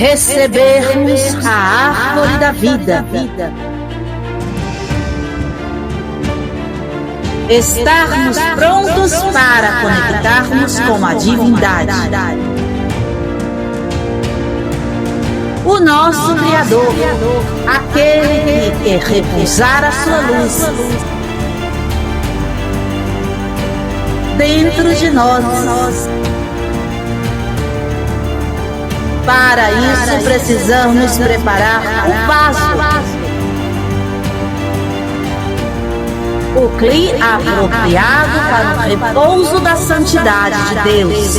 recebermos a árvore da vida, estarmos prontos para conectarmos com a divindade, o nosso Criador, aquele que quer repousar a sua luz dentro de nós. Para isso precisamos preparar o vaso, o cli apropriado para o repouso da santidade de Deus.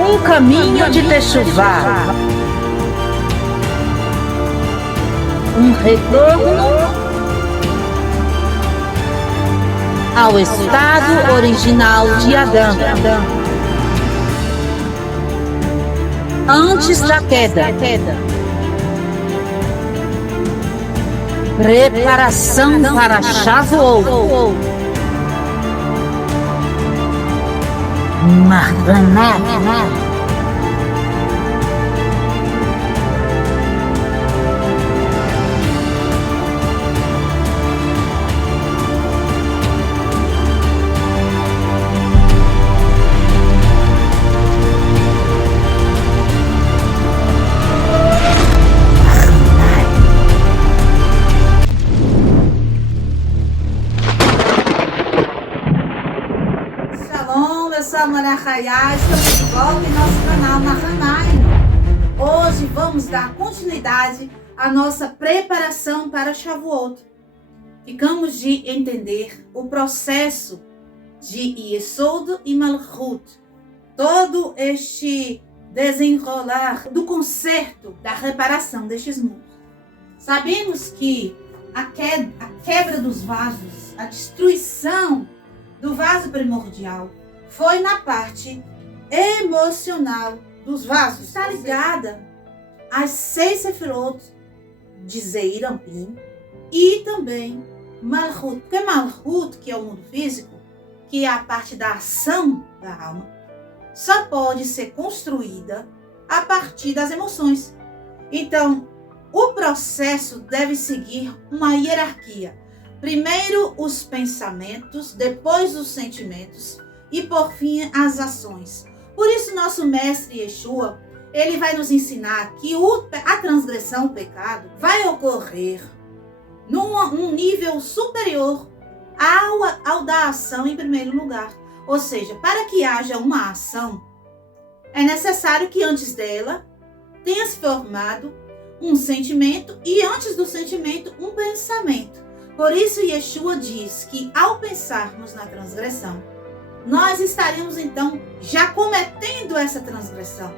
Um caminho de Techuvá, um retorno ao estado original de Adão, antes da queda. Preparação para Shavuot. Mardanat. Estamos de volta em nosso canal Mahanaim. Hoje vamos dar continuidade à nossa preparação para Shavuot. Ficamos de entender o processo de Yesod e Malchut, todo este desenrolar do conserto da reparação destes mundos. Sabemos que a quebra dos vasos, a destruição do vaso primordial, foi na parte emocional dos vasos. Está ligada às 6 sefirot de Zeir Anpin e também Malchut. Porque Malchut, que é o mundo físico, que é a parte da ação da alma, só pode ser construída a partir das emoções. Então, o processo deve seguir uma hierarquia. Primeiro os pensamentos, depois os sentimentos, e por fim as ações. Por isso nosso mestre Yeshua, ele vai nos ensinar que a transgressão, o pecado, vai ocorrer num nível superior ao da ação em primeiro lugar. Ou seja, para que haja uma ação, é necessário que antes dela tenha se formado um sentimento e antes do sentimento um pensamento. Por isso Yeshua diz que ao pensarmos na transgressão, nós estaríamos então já cometendo essa transgressão.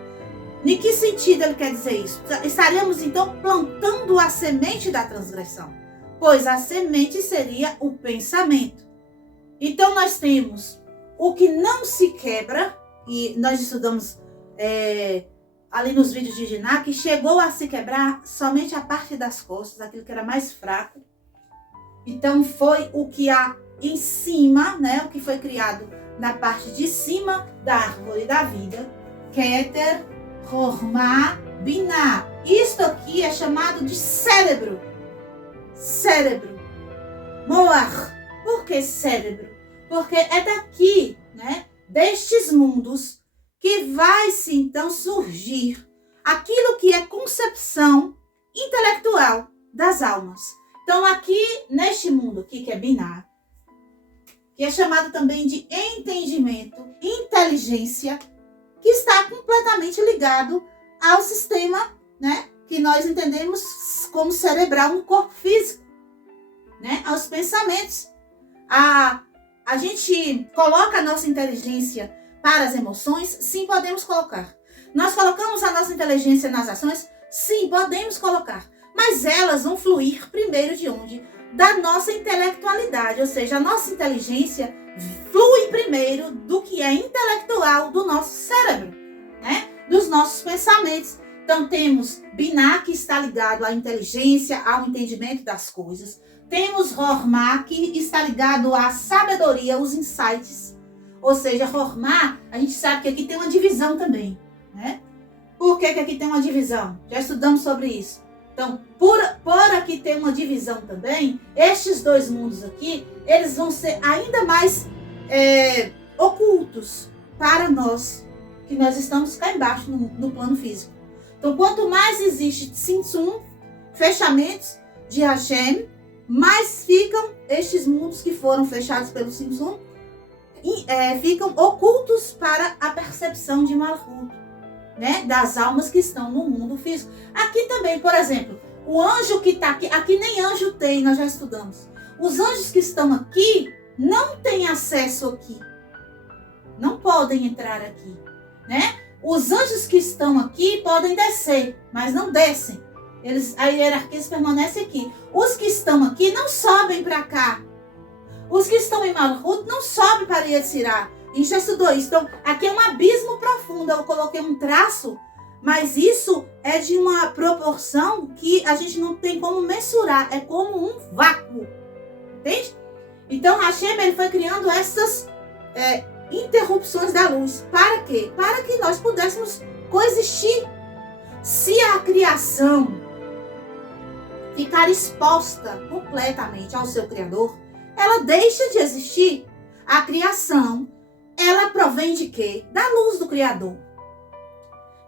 Em que sentido ele quer dizer isso? Estaríamos então plantando a semente da transgressão, pois a semente seria o pensamento. Então nós temos o que não se quebra, e nós estudamos ali nos vídeos de Diná, que chegou a se quebrar somente a parte das costas, aquilo que era mais fraco. Então foi o que há em cima, né, o que foi criado na parte de cima da árvore da vida, Keter, Chormá, Binah. Isto aqui é chamado de cérebro. Cérebro. Moach. Por que cérebro? Porque é daqui, né, destes mundos, que vai se então surgir aquilo que é concepção intelectual das almas. Então aqui, neste mundo aqui, que é Binah, que é chamado também de entendimento, inteligência, que está completamente ligado ao sistema, né, que nós entendemos como cerebral no corpo físico, né, aos pensamentos. A gente coloca a nossa inteligência para as emoções? Sim, podemos colocar. Nós colocamos a nossa inteligência nas ações? Sim, podemos colocar. Mas elas vão fluir primeiro de onde? Da nossa intelectualidade, ou seja, a nossa inteligência flui primeiro do que é intelectual do nosso cérebro, né? Dos nossos pensamentos. Então temos Binah, que está ligado à inteligência, ao entendimento das coisas. Temos Chormá, que está ligado à sabedoria, aos insights. Ou seja, Hormá, a gente sabe que aqui tem uma divisão também, né? Por que aqui tem uma divisão? Já estudamos sobre isso. Então, por aqui ter uma divisão também, estes dois mundos aqui, eles vão ser ainda mais ocultos para nós, que nós estamos cá embaixo no plano físico. Então, quanto mais existe Tzimtzum, fechamentos de Hashem, mais ficam estes mundos que foram fechados pelo Tzimtzum, ficam ocultos para a percepção de Malchut, né, das almas que estão no mundo físico. Aqui também, por exemplo, o anjo que está aqui nem anjo tem, nós já estudamos. Os anjos que estão aqui não têm acesso aqui, não podem entrar aqui, né? Os anjos que estão aqui podem descer, mas não descem. A hierarquia permanece aqui. Os que estão aqui não sobem para cá. Os que estão em Malchut não sobem para Yetzirah. A gente já estudou isso. Então, aqui é um abismo profundo. Eu coloquei um traço, mas isso é de uma proporção que a gente não tem como mensurar. É como um vácuo. Entende? Então, Hashem, ele foi criando essas interrupções da luz. Para quê? Para que nós pudéssemos coexistir. Se a criação ficar exposta completamente ao seu Criador, ela deixa de existir. A criação, ela provém de quê? Da luz do Criador.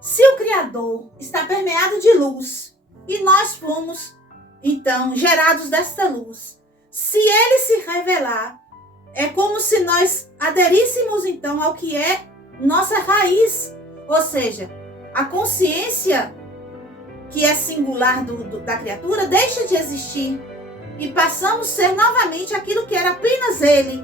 Se o Criador está permeado de luz e nós fomos, então, gerados desta luz, se ele se revelar, é como se nós aderíssemos, então, ao que é nossa raiz. Ou seja, a consciência que é singular da criatura deixa de existir e passamos a ser novamente aquilo que era apenas ele.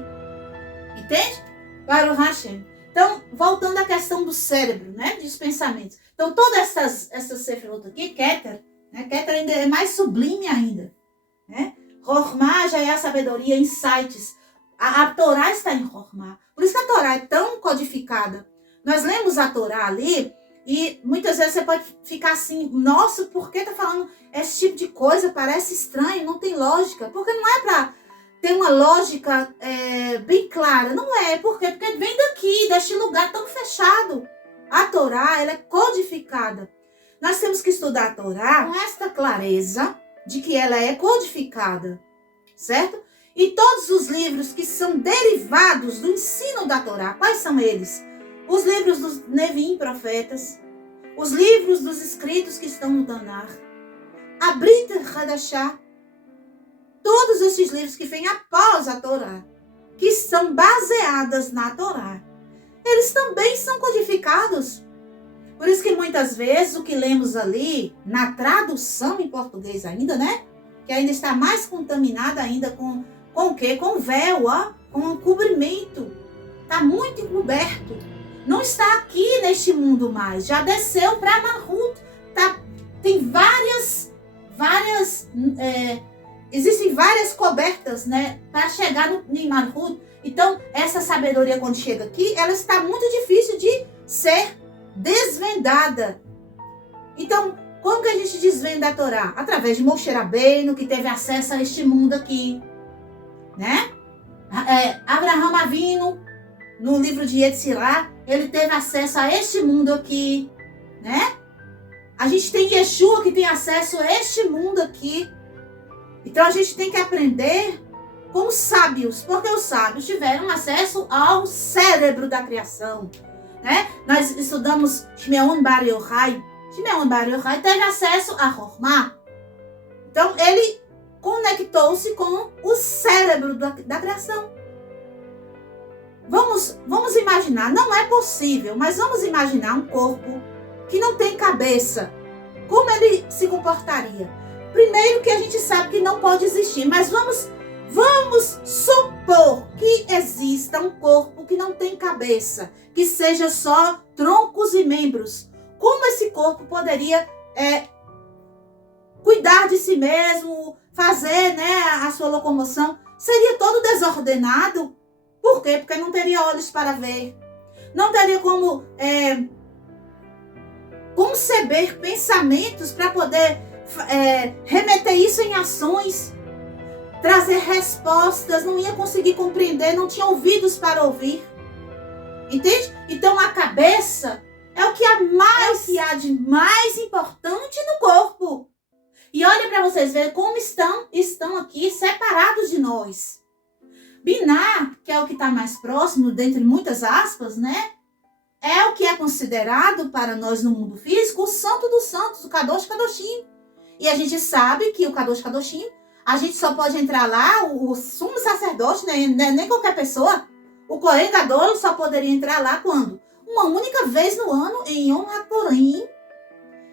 Entende? Baruch Hashem. Então, voltando à questão do cérebro, né? Dos pensamentos. Então, todas essas sefirot aqui, Keter, né? Keter ainda é mais sublime ainda, né? Hormá já é a sabedoria, insights. A Torá está em Hormá. Por isso que a Torá é tão codificada. Nós lemos a Torá ali e muitas vezes você pode ficar assim, nossa, por que tá falando esse tipo de coisa? Parece estranho, não tem lógica. Porque não é para ter uma lógica bem clara. Não é. Por quê? Porque vem daqui, deste lugar tão fechado. A Torá, ela é codificada. Nós temos que estudar a Torá com esta clareza de que ela é codificada, certo? E todos os livros que são derivados do ensino da Torá, quais são eles? Os livros dos Nevim, profetas, os livros dos escritos que estão no Tanar, a Brit Hadashah, todos esses livros que vêm após a Torá, que são baseadas na Torá, eles também são codificados. Por isso que muitas vezes o que lemos ali, na tradução em português ainda, né? Que ainda está mais contaminada ainda com o quê? Com véu, com um cobrimento. Está muito encoberto. Não está aqui neste mundo mais. Já desceu para Malchut. Tem existem várias cobertas, né? Para chegar em Malchut. Então, essa sabedoria quando chega aqui, ela está muito difícil de ser desvendada. Então, como que a gente desvenda a Torá? Através de Moshe Rabbeinu, que teve acesso a este mundo aqui, né? Abraham Avinu, no livro de Yetzirah, ele teve acesso a este mundo aqui, né? A gente tem Yeshua, que tem acesso a este mundo aqui. Então, a gente tem que aprender com os sábios, porque os sábios tiveram acesso ao cérebro da criação, né? Nós estudamos Shimeon Bar Yochai. Shimeon Bar Yochai teve acesso a Hormá. Então, ele conectou-se com o cérebro da criação. Vamos imaginar, não é possível, mas vamos imaginar um corpo que não tem cabeça. Como ele se comportaria? Primeiro que a gente sabe que não pode existir, mas vamos supor que exista um corpo que não tem cabeça, que seja só troncos e membros. Como esse corpo poderia cuidar de si mesmo, fazer, né, a sua locomoção? Seria todo desordenado. Por quê? Porque não teria olhos para ver. Não teria como conceber pensamentos para poder remeter isso em ações, trazer respostas, não ia conseguir compreender, não tinha ouvidos para ouvir. Entende? Então a cabeça é o que há de mais importante no corpo. E olha para vocês verem como estão aqui separados de nós. Biná, que é o que está mais próximo, dentre muitas aspas, né? É o que é considerado para nós no mundo físico o santo dos santos, o Kadosh Kadoshim. E a gente sabe que o Kadosh Kadoshim, a gente só pode entrar lá, o sumo sacerdote, né? Nem qualquer pessoa. O Kohen Gadol só poderia entrar lá quando? Uma única vez no ano, em Yom HaPurim.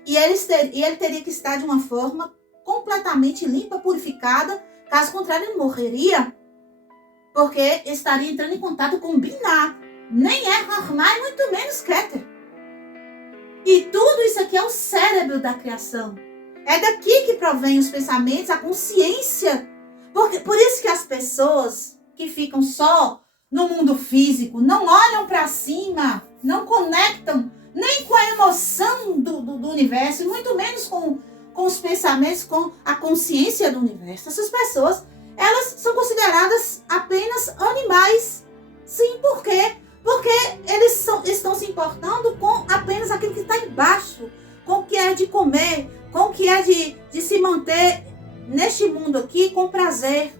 E ele teria que estar de uma forma completamente limpa, purificada. Caso contrário, ele morreria. Porque estaria entrando em contato com Biná. Nem é Rahmai, muito menos Keter. E tudo isso aqui é o cérebro da criação. É daqui que provém os pensamentos, a consciência. Por isso que as pessoas que ficam só no mundo físico não olham para cima, não conectam nem com a emoção do universo, muito menos com os pensamentos, com a consciência do universo. Essas pessoas, elas são consideradas apenas animais. Sim, por quê? Porque eles estão se importando com apenas aquilo que está embaixo, com o que é de comer, com o que é de se manter neste mundo aqui com prazer,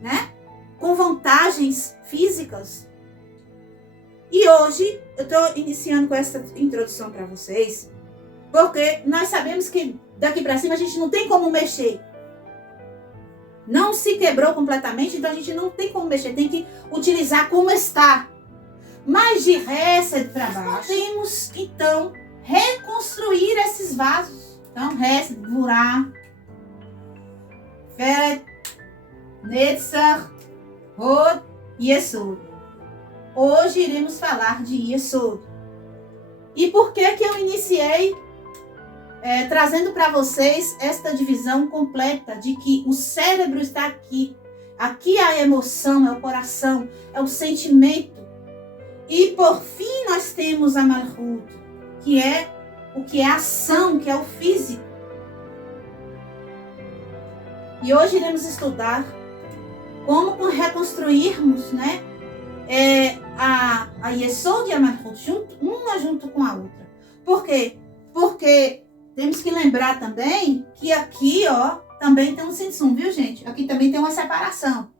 né? Com vantagens físicas. E hoje eu estou iniciando com essa introdução para vocês, porque nós sabemos que daqui para cima a gente não tem como mexer. Não se quebrou completamente, então a gente não tem como mexer, tem que utilizar como está. Mas de Hesed para baixo, temos então reconstruir esses vasos. Então, Hesed, Gvurá, Feret, Netzach, Hod e Yesod. Hoje iremos falar de Yesod. E por que eu iniciei trazendo para vocês esta divisão completa de que o cérebro está aqui. Aqui a emoção, é o coração, é o sentimento. E por fim nós temos a Malchut, que é o que é ação, que é o físico. E hoje iremos estudar como reconstruirmos, né, a Yesod e a Malchut uma junto com a outra. Por quê? Porque temos que lembrar também que aqui, ó, também tem um Sinsum, viu, gente? Aqui também tem uma separação.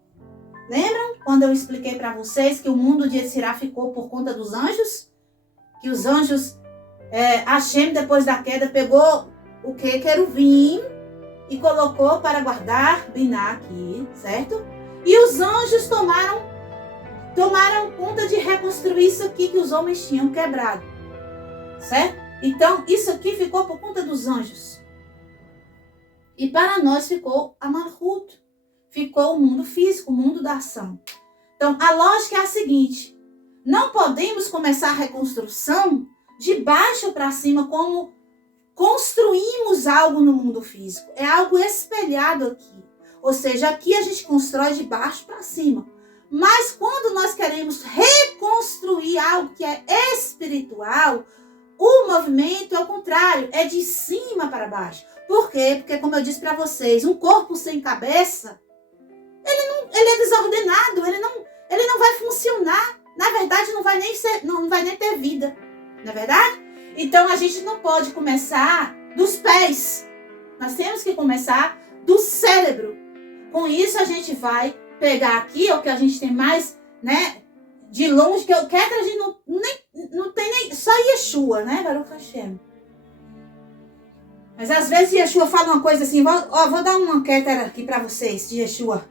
Lembram quando eu expliquei para vocês que o mundo de Yetzirah ficou por conta dos anjos? Que os anjos, Hashem, depois da queda, pegou o que? Querubim e colocou para guardar Biná aqui, certo? E os anjos tomaram conta de reconstruir isso aqui que os homens tinham quebrado, certo? Então, isso aqui ficou por conta dos anjos. E para nós ficou a Malchut. Ficou o mundo físico, o mundo da ação. Então, a lógica é a seguinte. Não podemos começar a reconstrução de baixo para cima, como construímos algo no mundo físico. É algo espelhado aqui. Ou seja, aqui a gente constrói de baixo para cima. Mas quando nós queremos reconstruir algo que é espiritual, o movimento é o contrário, é de cima para baixo. Por quê? Porque, como eu disse para vocês, um corpo sem cabeça, ele é desordenado, ele não vai funcionar. Na verdade, não vai nem ter vida. Não é verdade? Então, a gente não pode começar dos pés. Nós temos que começar do cérebro. Com isso, a gente vai pegar aqui o que a gente tem mais, né, de longe, que eu quero, a gente não tem nem, só Yeshua, né, Baruch Hashem. Mas às vezes Yeshua fala uma coisa assim, vou dar uma quétera aqui para vocês, de Yeshua.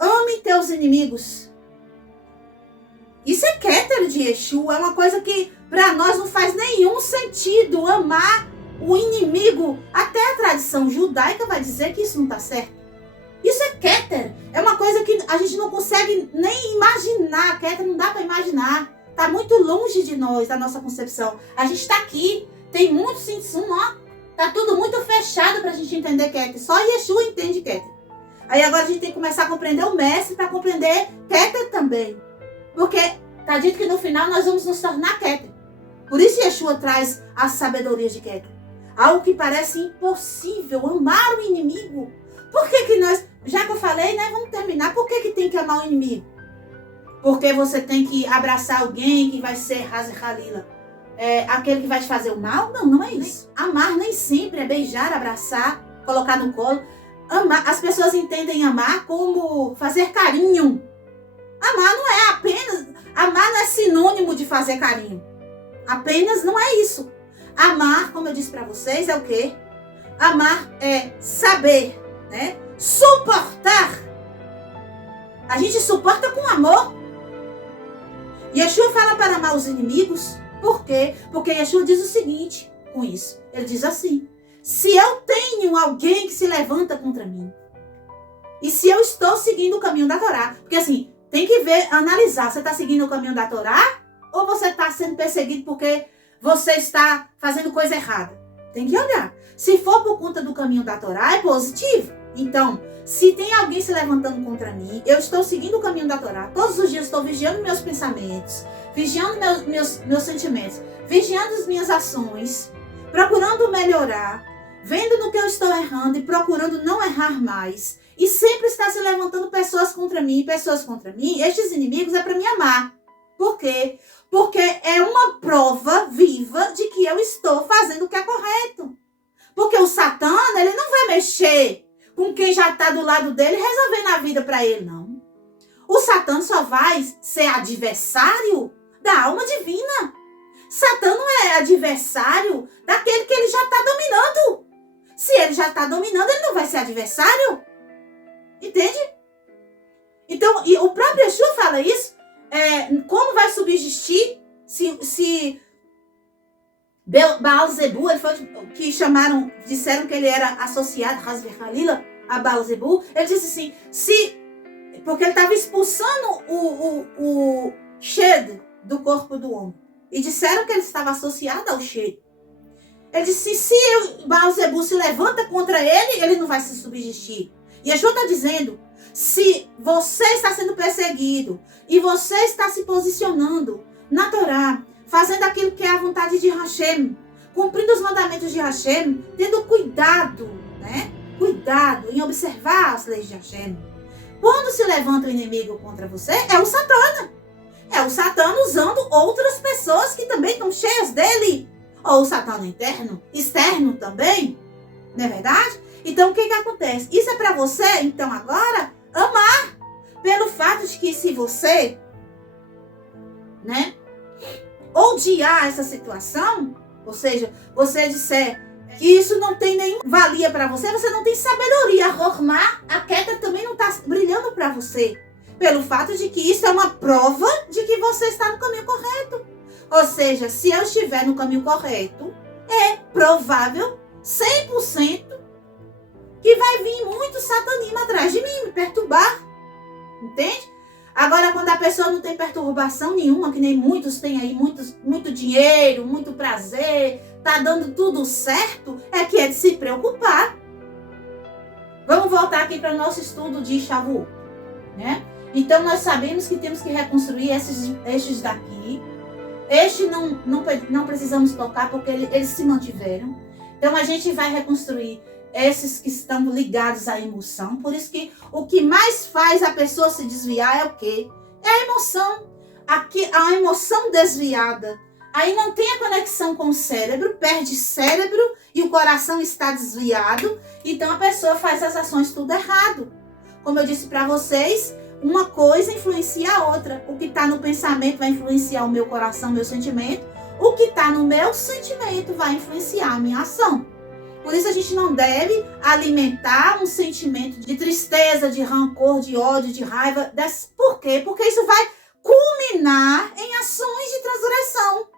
Ame teus inimigos. Isso é quétera de Yeshua, é uma coisa que para nós não faz nenhum sentido, amar o inimigo. Até a tradição judaica vai dizer que isso não está certo. Isso é Keter. É uma coisa que a gente não consegue nem imaginar. Keter não dá para imaginar. Está muito longe de nós, da nossa concepção. A gente está aqui. Tem muito Sinsum, ó. Está tudo muito fechado para a gente entender Keter. Só Yeshua entende Keter. Aí agora a gente tem que começar a compreender o mestre para compreender Keter também. Porque está dito que no final nós vamos nos tornar Keter. Por isso Yeshua traz a sabedoria de Keter. Algo que parece impossível. Amar o inimigo. Por que nós, já que eu falei, né, vamos terminar, por que tem que amar o inimigo? porque você tem que abraçar alguém que vai ser Haz Khalila, aquele que vai te fazer o mal. Não, não é isso. Amar nem sempre é beijar, abraçar, colocar no colo. Amar, as pessoas entendem amar como fazer carinho. Amar não é apenas, amar não é sinônimo de fazer carinho. Apenas não é isso. Amar, como eu disse para vocês, é o quê? Amar é saber, né? Suportar. A gente suporta com amor. Yeshua fala para amar os inimigos. Por quê? Porque Yeshua diz o seguinte com isso. Ele diz assim: se eu tenho alguém que se levanta contra mim, e se eu estou seguindo o caminho da Torá, porque assim, tem que ver, analisar, você está seguindo o caminho da Torá ou você está sendo perseguido porque você está fazendo coisa errada? Tem que olhar. Se for por conta do caminho da Torá, é positivo. Então, se tem alguém se levantando contra mim, eu estou seguindo o caminho da Torá. Todos os dias estou vigiando meus pensamentos, vigiando meus sentimentos, vigiando as minhas ações, procurando melhorar, vendo no que eu estou errando e procurando não errar mais. E sempre está se levantando pessoas contra mim. Estes inimigos é para me amar. Por quê? Porque é uma prova viva de que eu estou fazendo o que é correto. Porque o Satã, ele não vai mexer com quem já está do lado dele resolvendo a vida para ele, não. O Satã só vai ser adversário da alma divina. Satã não é adversário daquele que ele já está dominando. Se ele já está dominando, ele não vai ser adversário. Entende? Então, e o próprio Yeshua fala isso. Como vai subsistir se Baal Zebu, ele foi que disseram que ele era associado, Haz Khalila, a Baal Zebu. Ele disse assim, porque ele estava expulsando o Shed do corpo do homem. E disseram que ele estava associado ao Shed. Ele disse, se Baal Zebu se levanta contra ele, ele não vai se subsistir. E Yeshua está dizendo, se você está sendo perseguido e você está se posicionando na Torá, fazendo aquilo que é a vontade de Hashem, cumprindo os mandamentos de Hashem, tendo cuidado, né? Cuidado em observar as leis de Hashem. Quando se levanta o inimigo contra você, é o Satã. É o Satã usando outras pessoas que também estão cheias dele. Ou o Satã externo também. Não é verdade? Então, o que acontece? Isso é para você, então, agora, amar. Pelo fato de que se você, né, odiar essa situação, ou seja, você disser que isso não tem nenhuma valia para você, você não tem sabedoria. A queda também não está brilhando para você. Pelo fato de que isso é uma prova de que você está no caminho correto. Ou seja, se eu estiver no caminho correto, é provável, 100%, que vai vir muito satanismo atrás de mim, me perturbar. Entende? Agora, quando a pessoa não tem perturbação nenhuma, que nem muitos têm aí, muito dinheiro, muito prazer, tá dando tudo certo, é que é de se preocupar. Vamos voltar aqui para o nosso estudo de Shavuot, né? Então, nós sabemos que temos que reconstruir estes daqui. Este não precisamos tocar porque eles se mantiveram. Então, a gente vai reconstruir esses que estão ligados à emoção. Por isso que o que mais faz a pessoa se desviar é o quê? É a emoção. Aqui, a emoção desviada. Aí não tem a conexão com o cérebro, perde cérebro e o coração está desviado. Então, a pessoa faz as ações tudo errado. Como eu disse para vocês, uma coisa influencia a outra. O que está no pensamento vai influenciar o meu coração, meu sentimento. O que está no meu sentimento vai influenciar a minha ação. Por isso a gente não deve alimentar um sentimento de tristeza, de rancor, de ódio, de raiva. Por quê? Porque isso vai culminar em ações de transgressão.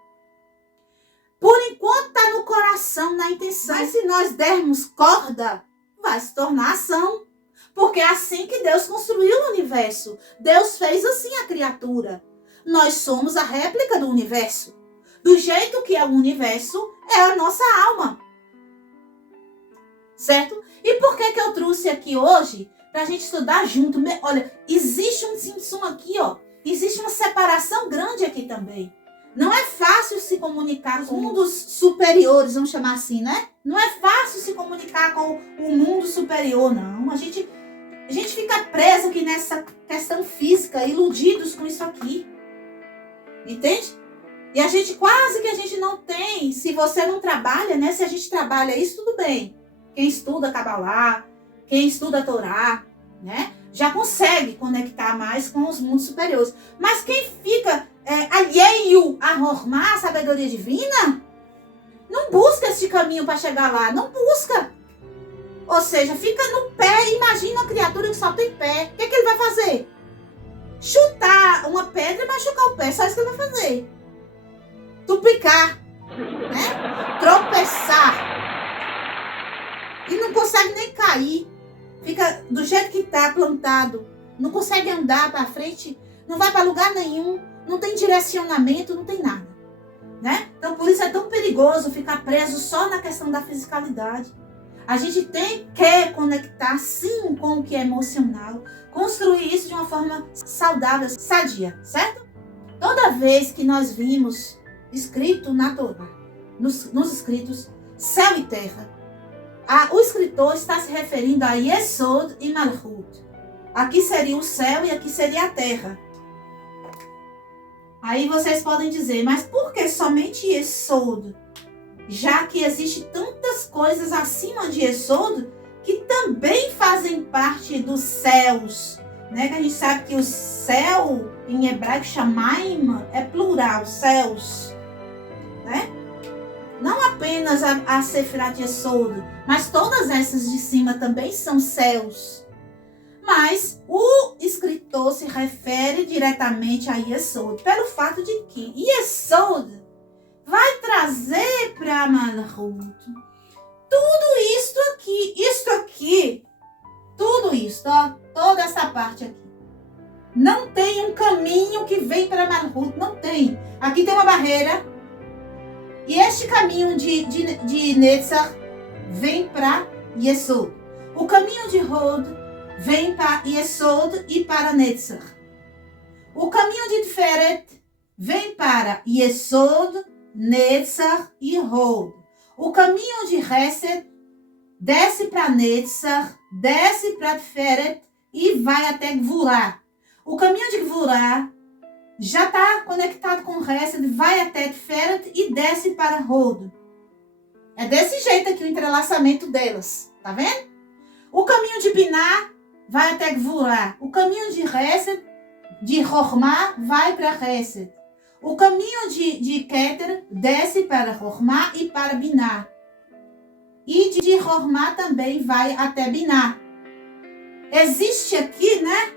Por enquanto está no coração, na intenção. Mas se nós dermos corda, vai se tornar ação. Porque é assim que Deus construiu o universo. Deus fez assim a criatura. Nós somos a réplica do universo. Do jeito que é o universo, é a nossa alma. Certo? E por que eu trouxe aqui hoje? Para a gente estudar junto. Olha, existe um sim aqui, ó. Existe uma separação grande aqui também. Não é fácil se comunicar com mundos superiores, vamos chamar assim, né? Não é fácil se comunicar com o mundo superior, não. A gente fica preso aqui nessa questão física, iludidos com isso aqui. Entende? E a gente quase que a gente não tem, se você não trabalha, né? Se a gente trabalha isso, tudo bem. Quem estuda Kabbalah, quem estuda a Torá, né? Já consegue conectar mais com os mundos superiores. Mas quem fica alheio a Hormá, a sabedoria divina, não busca esse caminho para chegar lá, não busca. Ou seja, fica no pé, imagina uma criatura que só tem pé. O que ele vai fazer? Chutar uma pedra e machucar o pé, só isso que ele vai fazer. Duplicar, né? Tropeçar. E não consegue nem cair. Fica do jeito que está plantado. Não consegue andar para frente. Não vai para lugar nenhum. Não tem direcionamento, não tem nada. Né? Então, por isso é tão perigoso ficar preso só na questão da fisicalidade. A gente tem que conectar, sim, com o que é emocional. Construir isso de uma forma saudável, sadia, certo? Toda vez que nós vimos escrito na Torá, nos escritos, céu e terra, o escritor está se referindo a Yesod e Malchut. Aqui seria o céu e aqui seria a terra. Aí vocês podem dizer, mas por que somente Yesod? Já que existe tantas coisas acima de Yesod que também fazem parte dos céus. Né? Que a gente sabe que o céu, em hebraico, Shamaim, é plural, céus. Né? Não apenas a Sefirat Yesod, mas todas essas de cima também são céus. Mas o escritor se refere diretamente a Yesod, pelo fato de que Yesod vai trazer para Malchut tudo isto aqui, tudo isso, ó, toda essa parte aqui. Não tem um caminho que vem para Malchut, não tem. Aqui tem uma barreira. E este caminho de Netzach vem para Yesod. O caminho de Hod vem para Yesod e para Netzach. O caminho de Tiferet vem para Yesod, Netzach e Hod. O caminho de Hesed desce para Netzach, desce para Tiferet e vai até Gvurá. O caminho de Gvurá já está conectado com Hesed, vai até Tiferet e desce para Hod. É desse jeito aqui o entrelaçamento delas, tá vendo? O caminho de Biná vai até Gvurá. O caminho de Hesed, de Hormá, vai para Hesed. O caminho de Keter desce para Hormá e para Biná. E de Hormá também vai até Biná. Existe aqui, né?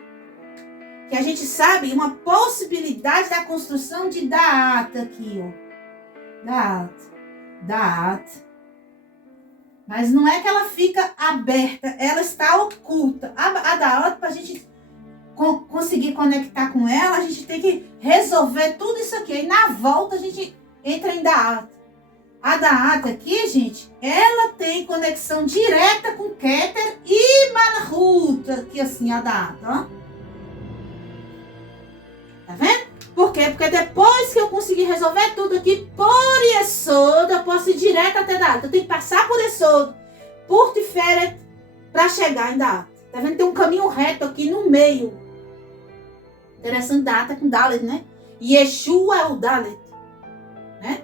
Que a gente sabe, uma possibilidade da construção de Da'at aqui, ó. Da'at. Mas não é que ela fica aberta, ela está oculta. A Da'at, para a gente conseguir conectar com ela, a gente tem que resolver tudo isso aqui. E na volta a gente entra em Da'at. A Da'at aqui, gente, ela tem conexão direta com Keter e Malchut. Aqui assim, a Da'at, ó. Tá vendo? Por quê? Porque depois que eu conseguir resolver tudo aqui por Yesod, eu posso ir direto até Da'at. Eu tenho que passar por Yesod, por Tiferet, para chegar em Da'at. Tá vendo? Tem um caminho reto aqui no meio. Interessante, Da'at com Dalet, né? Yeshua é o Dalet. Né?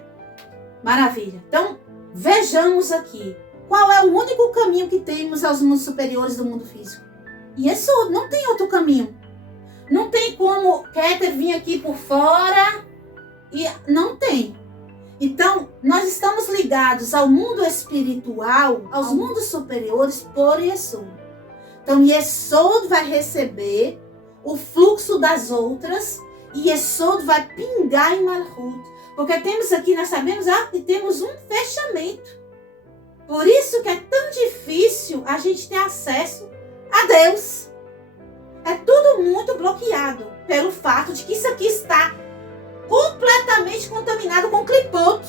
Maravilha. Então, vejamos aqui. Qual é o único caminho que temos aos mundos superiores do mundo físico? Yesod, não tem outro caminho. Não tem como Keter vir aqui por fora. E não tem. Então, nós estamos ligados ao mundo espiritual, aos mundos superiores, por Yesod. Então, Yesod vai receber o fluxo das outras e Yesod vai pingar em Malchut. Porque temos aqui, nós sabemos, que temos um fechamento. Por isso que é tão difícil a gente ter acesso a Deus. É tudo muito bloqueado pelo fato de que isso aqui está completamente contaminado com Klipot.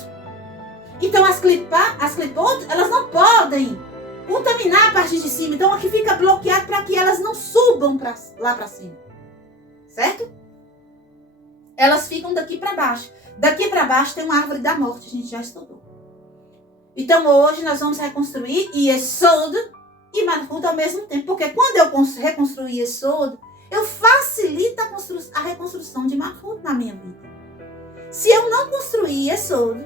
Então as Klipot, elas não podem contaminar a parte de cima. Então aqui fica bloqueado para que elas não subam lá para cima. Certo? Elas ficam daqui para baixo. Daqui para baixo tem uma árvore da morte, a gente já estudou. Então hoje nós vamos reconstruir Yesod e Malhut ao mesmo tempo. Porque quando eu reconstruir Yesod, eu facilito a reconstrução de Malhut na minha vida. Se eu não construir Yesod,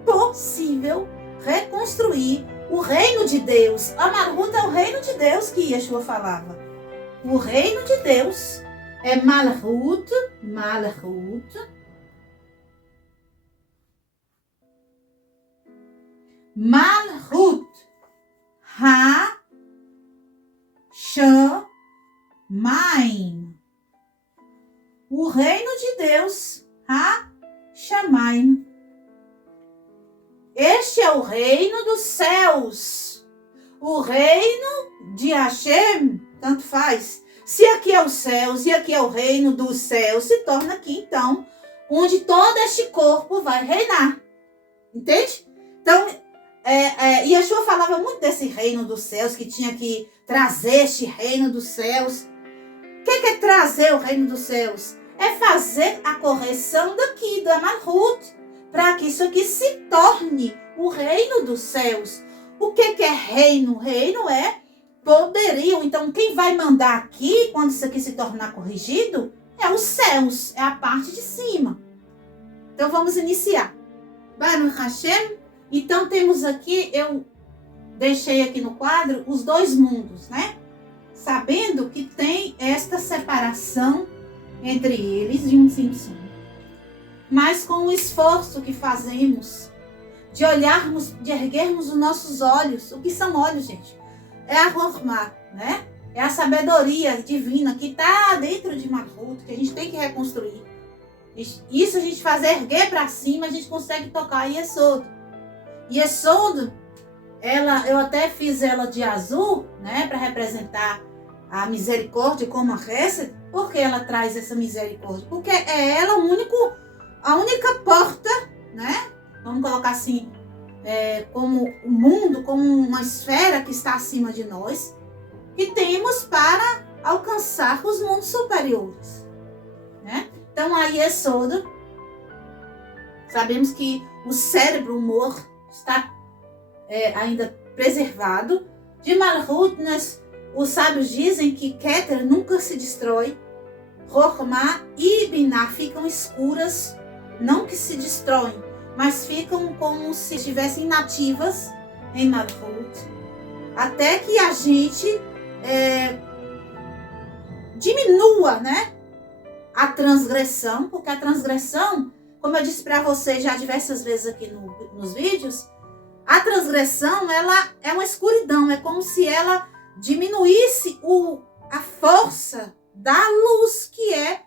impossível reconstruir o reino de Deus. A Malhut é o reino de Deus que Yeshua falava. O reino de Deus é Malhut, Ha-Shamaim. O reino de Deus, Ha-Shamaim. Este é o reino dos céus. O reino de Hashem, tanto faz. Se aqui é os céus e aqui é o reino dos céus, se torna aqui, então, onde todo este corpo vai reinar. Entende? Então, Yeshua falava muito desse reino dos céus, que tinha que trazer este reino dos céus. O que é trazer o reino dos céus? É fazer a correção daqui, da Malhut, para que isso aqui se torne o reino dos céus. O que é reino? Reino é poderio. Então, quem vai mandar aqui, quando isso aqui se tornar corrigido, é os céus, é a parte de cima. Então, vamos iniciar. Baruch Hashem. Então, temos aqui, eu deixei aqui no quadro, os dois mundos, né? Sabendo que tem esta separação entre eles de um simples. Mas com o esforço que fazemos de olharmos, de erguermos os nossos olhos. O que são olhos, gente? É a Hormá, né? É a sabedoria divina que está dentro de Malhut, que a gente tem que reconstruir. Isso a gente faz erguer para cima, a gente consegue tocar Yesod. Yesod, eu até fiz ela de azul, né? Para representar a misericórdia como a Hesed. Por que ela traz essa misericórdia? Porque é ela a única porta, né? Vamos colocar assim, como o mundo, como uma esfera que está acima de nós, que temos para alcançar os mundos superiores, né? Então, a Yesod, sabemos que o cérebro, o humor, está ainda preservado. De Malhut, os sábios dizem que Keter nunca se destrói. Rokhmah e Binah ficam escuras, não que se destroem, mas ficam como se estivessem nativas em Malhut, até que a gente diminua, né, a transgressão, porque a transgressão, como eu disse para vocês já diversas vezes aqui nos vídeos, a transgressão, ela é uma escuridão, é como se ela diminuísse a força da luz, que é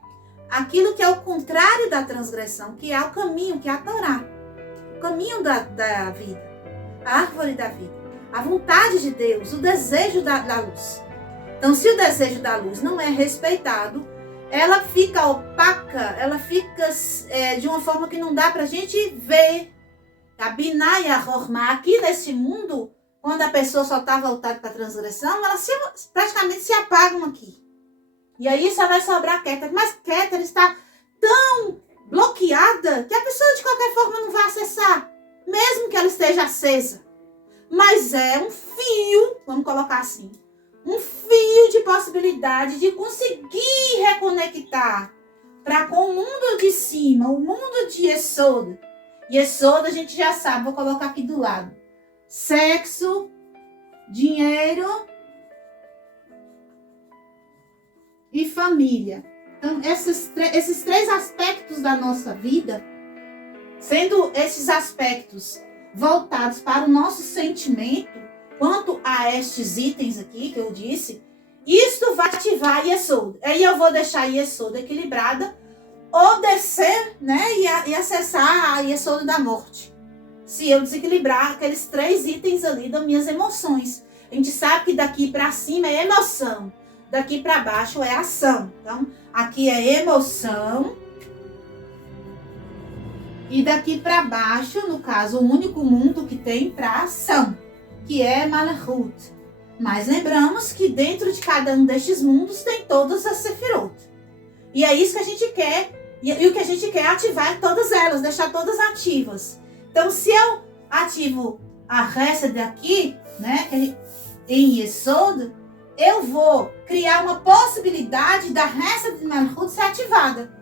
aquilo que é o contrário da transgressão, que é o caminho, que é a Torá, o caminho da vida, a árvore da vida, a vontade de Deus, o desejo da luz. Então, se o desejo da luz não é respeitado, ela fica opaca, ela fica de uma forma que não dá para a gente ver. A Binah e a Hormá, aqui nesse mundo, quando a pessoa só está voltada para a transgressão, elas praticamente se apagam aqui. E aí só vai sobrar Keter. Mas Keter está tão bloqueada que a pessoa de qualquer forma não vai acessar, mesmo que ela esteja acesa. Mas é um fio, vamos colocar assim, um fio de possibilidade de conseguir reconectar para com o mundo de cima, o mundo de Yesod. Yesod a gente já sabe, vou colocar aqui do lado. Sexo, dinheiro e família. Então, esses três aspectos da nossa vida, sendo esses aspectos voltados para o nosso sentimento, quanto a estes itens aqui que eu disse, isto vai ativar Yesod. Aí eu vou deixar Yesod equilibrada, ou descer, né, e acessar a Yesod da morte. Se eu desequilibrar aqueles três itens ali das minhas emoções. A gente sabe que daqui para cima é emoção, daqui para baixo é ação. Então, aqui é emoção. E daqui para baixo, no caso, o único mundo que tem para ação, que é Malhut. Mas lembramos que dentro de cada um destes mundos tem todas as Sefirot. E é isso que a gente quer. E o que a gente quer é ativar todas elas, deixar todas ativas. Então, se eu ativo a Hesed aqui, né, em Yesod, eu vou criar uma possibilidade da Hesed de Malchut ser ativada.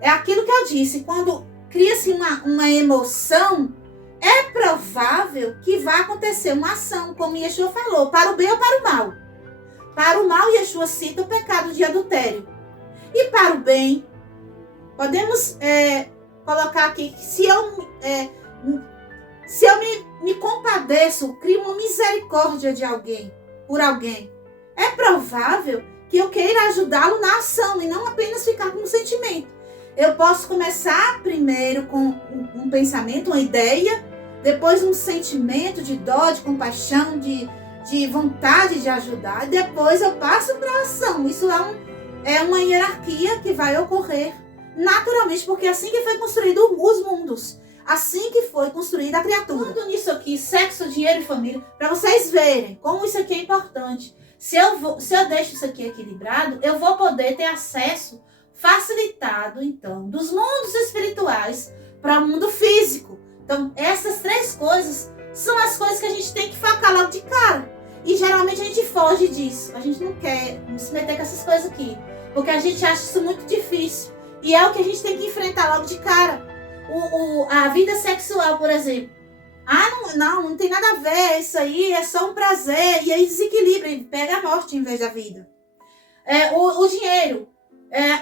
É aquilo que eu disse, quando cria-se uma emoção, é provável que vá acontecer uma ação, como Yeshua falou, para o bem ou para o mal. Para o mal, Yeshua cita o pecado de adultério. E para o bem, podemos colocar aqui que se eu me compadeço, crio uma misericórdia de alguém, por alguém, é provável que eu queira ajudá-lo na ação e não apenas ficar com um sentimento. Eu posso começar primeiro com um pensamento, uma ideia, depois um sentimento de dó, de compaixão, de vontade de ajudar, e depois eu passo para a ação. Isso é uma hierarquia que vai ocorrer naturalmente, porque é assim que foi construído os mundos, assim que foi construída a criatura. Tudo nisso aqui, sexo, dinheiro e família, para vocês verem como isso aqui é importante. Se eu deixo isso aqui equilibrado, eu vou poder ter acesso facilitado, então, dos mundos espirituais para o mundo físico. Então, essas três coisas são as coisas que a gente tem que focar logo de cara. E geralmente a gente foge disso. A gente não quer se meter com essas coisas aqui, porque a gente acha isso muito difícil. E é o que a gente tem que enfrentar logo de cara. A vida sexual, por exemplo. Não tem nada a ver, isso aí é só um prazer. E aí desequilibra, e pega a morte em vez da vida. O dinheiro.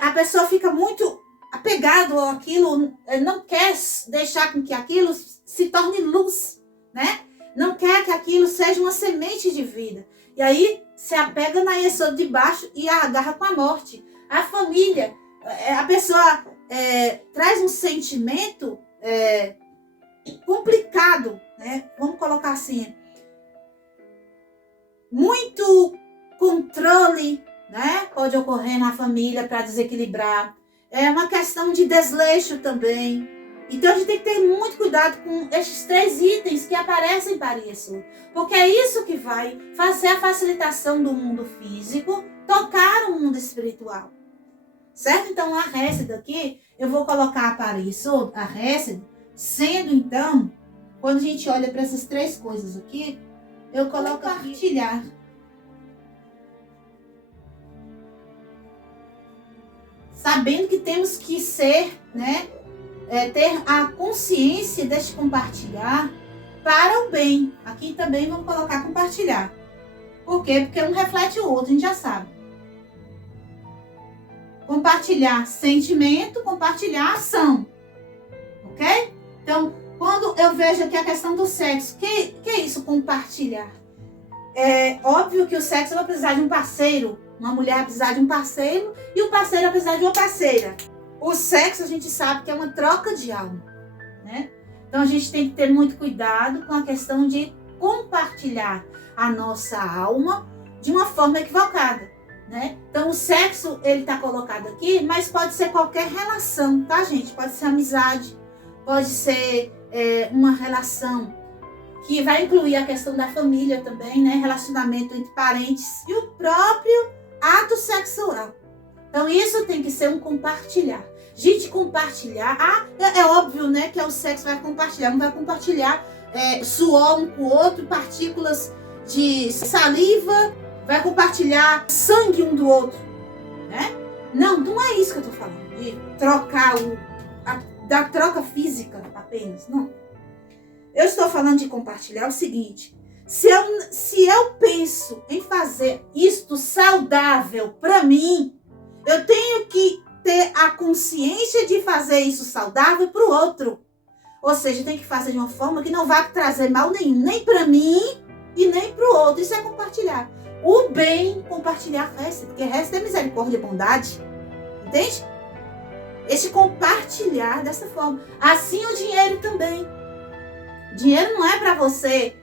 A pessoa fica muito apegado àquilo, não quer deixar com que aquilo se torne luz, né? Não quer que aquilo seja uma semente de vida. E aí se apega na Yesod de baixo e a agarra com a morte. A família, a pessoa traz um sentimento complicado, né? Vamos colocar assim, muito controle, né? Pode ocorrer na família para desequilibrar. É uma questão de desleixo também. Então a gente tem que ter muito cuidado com estes três itens que aparecem para isso. Porque é isso que vai fazer a facilitação do mundo físico tocar o mundo espiritual. Certo? Então a Hesed aqui, eu vou colocar para isso, a Hesed, sendo então, quando a gente olha para essas três coisas aqui, eu coloco compartilhar. Sabendo que temos que ser, né, ter a consciência deste compartilhar para o bem. Aqui também vamos colocar compartilhar. Por quê? Porque um reflete o outro, a gente já sabe. Compartilhar sentimento, compartilhar ação. Ok? Então, quando eu vejo aqui a questão do sexo, que é isso, compartilhar? É óbvio que o sexo vai precisar de um parceiro. Uma mulher vai precisar de um parceiro e o parceiro vai precisar de uma parceira. O sexo a gente sabe que é uma troca de alma, né? Então a gente tem que ter muito cuidado com a questão de compartilhar a nossa alma de uma forma equivocada, né? Então o sexo, ele está colocado aqui, mas pode ser qualquer relação, tá, gente? Pode ser amizade, pode ser uma relação que vai incluir a questão da família também, né? Relacionamento entre parentes e o próprio ato sexual. Então isso tem que ser um compartilhar. Gente, compartilhar, é óbvio, né, que o sexo vai compartilhar, não vai compartilhar suor um com o outro, partículas de saliva, vai compartilhar sangue um do outro, né? Não é isso que eu tô falando, de trocar da troca física apenas, não. Eu estou falando de compartilhar o seguinte: se eu penso em fazer isto saudável para mim, eu tenho que ter a consciência de fazer isso saudável para o outro. Ou seja, tem que fazer de uma forma que não vai trazer mal nenhum, nem para mim e nem para o outro. Isso é compartilhar. O bem, compartilhar Hesed, porque Hesed é misericórdia e bondade. Entende? Este compartilhar dessa forma. Assim o dinheiro também. Dinheiro não é para você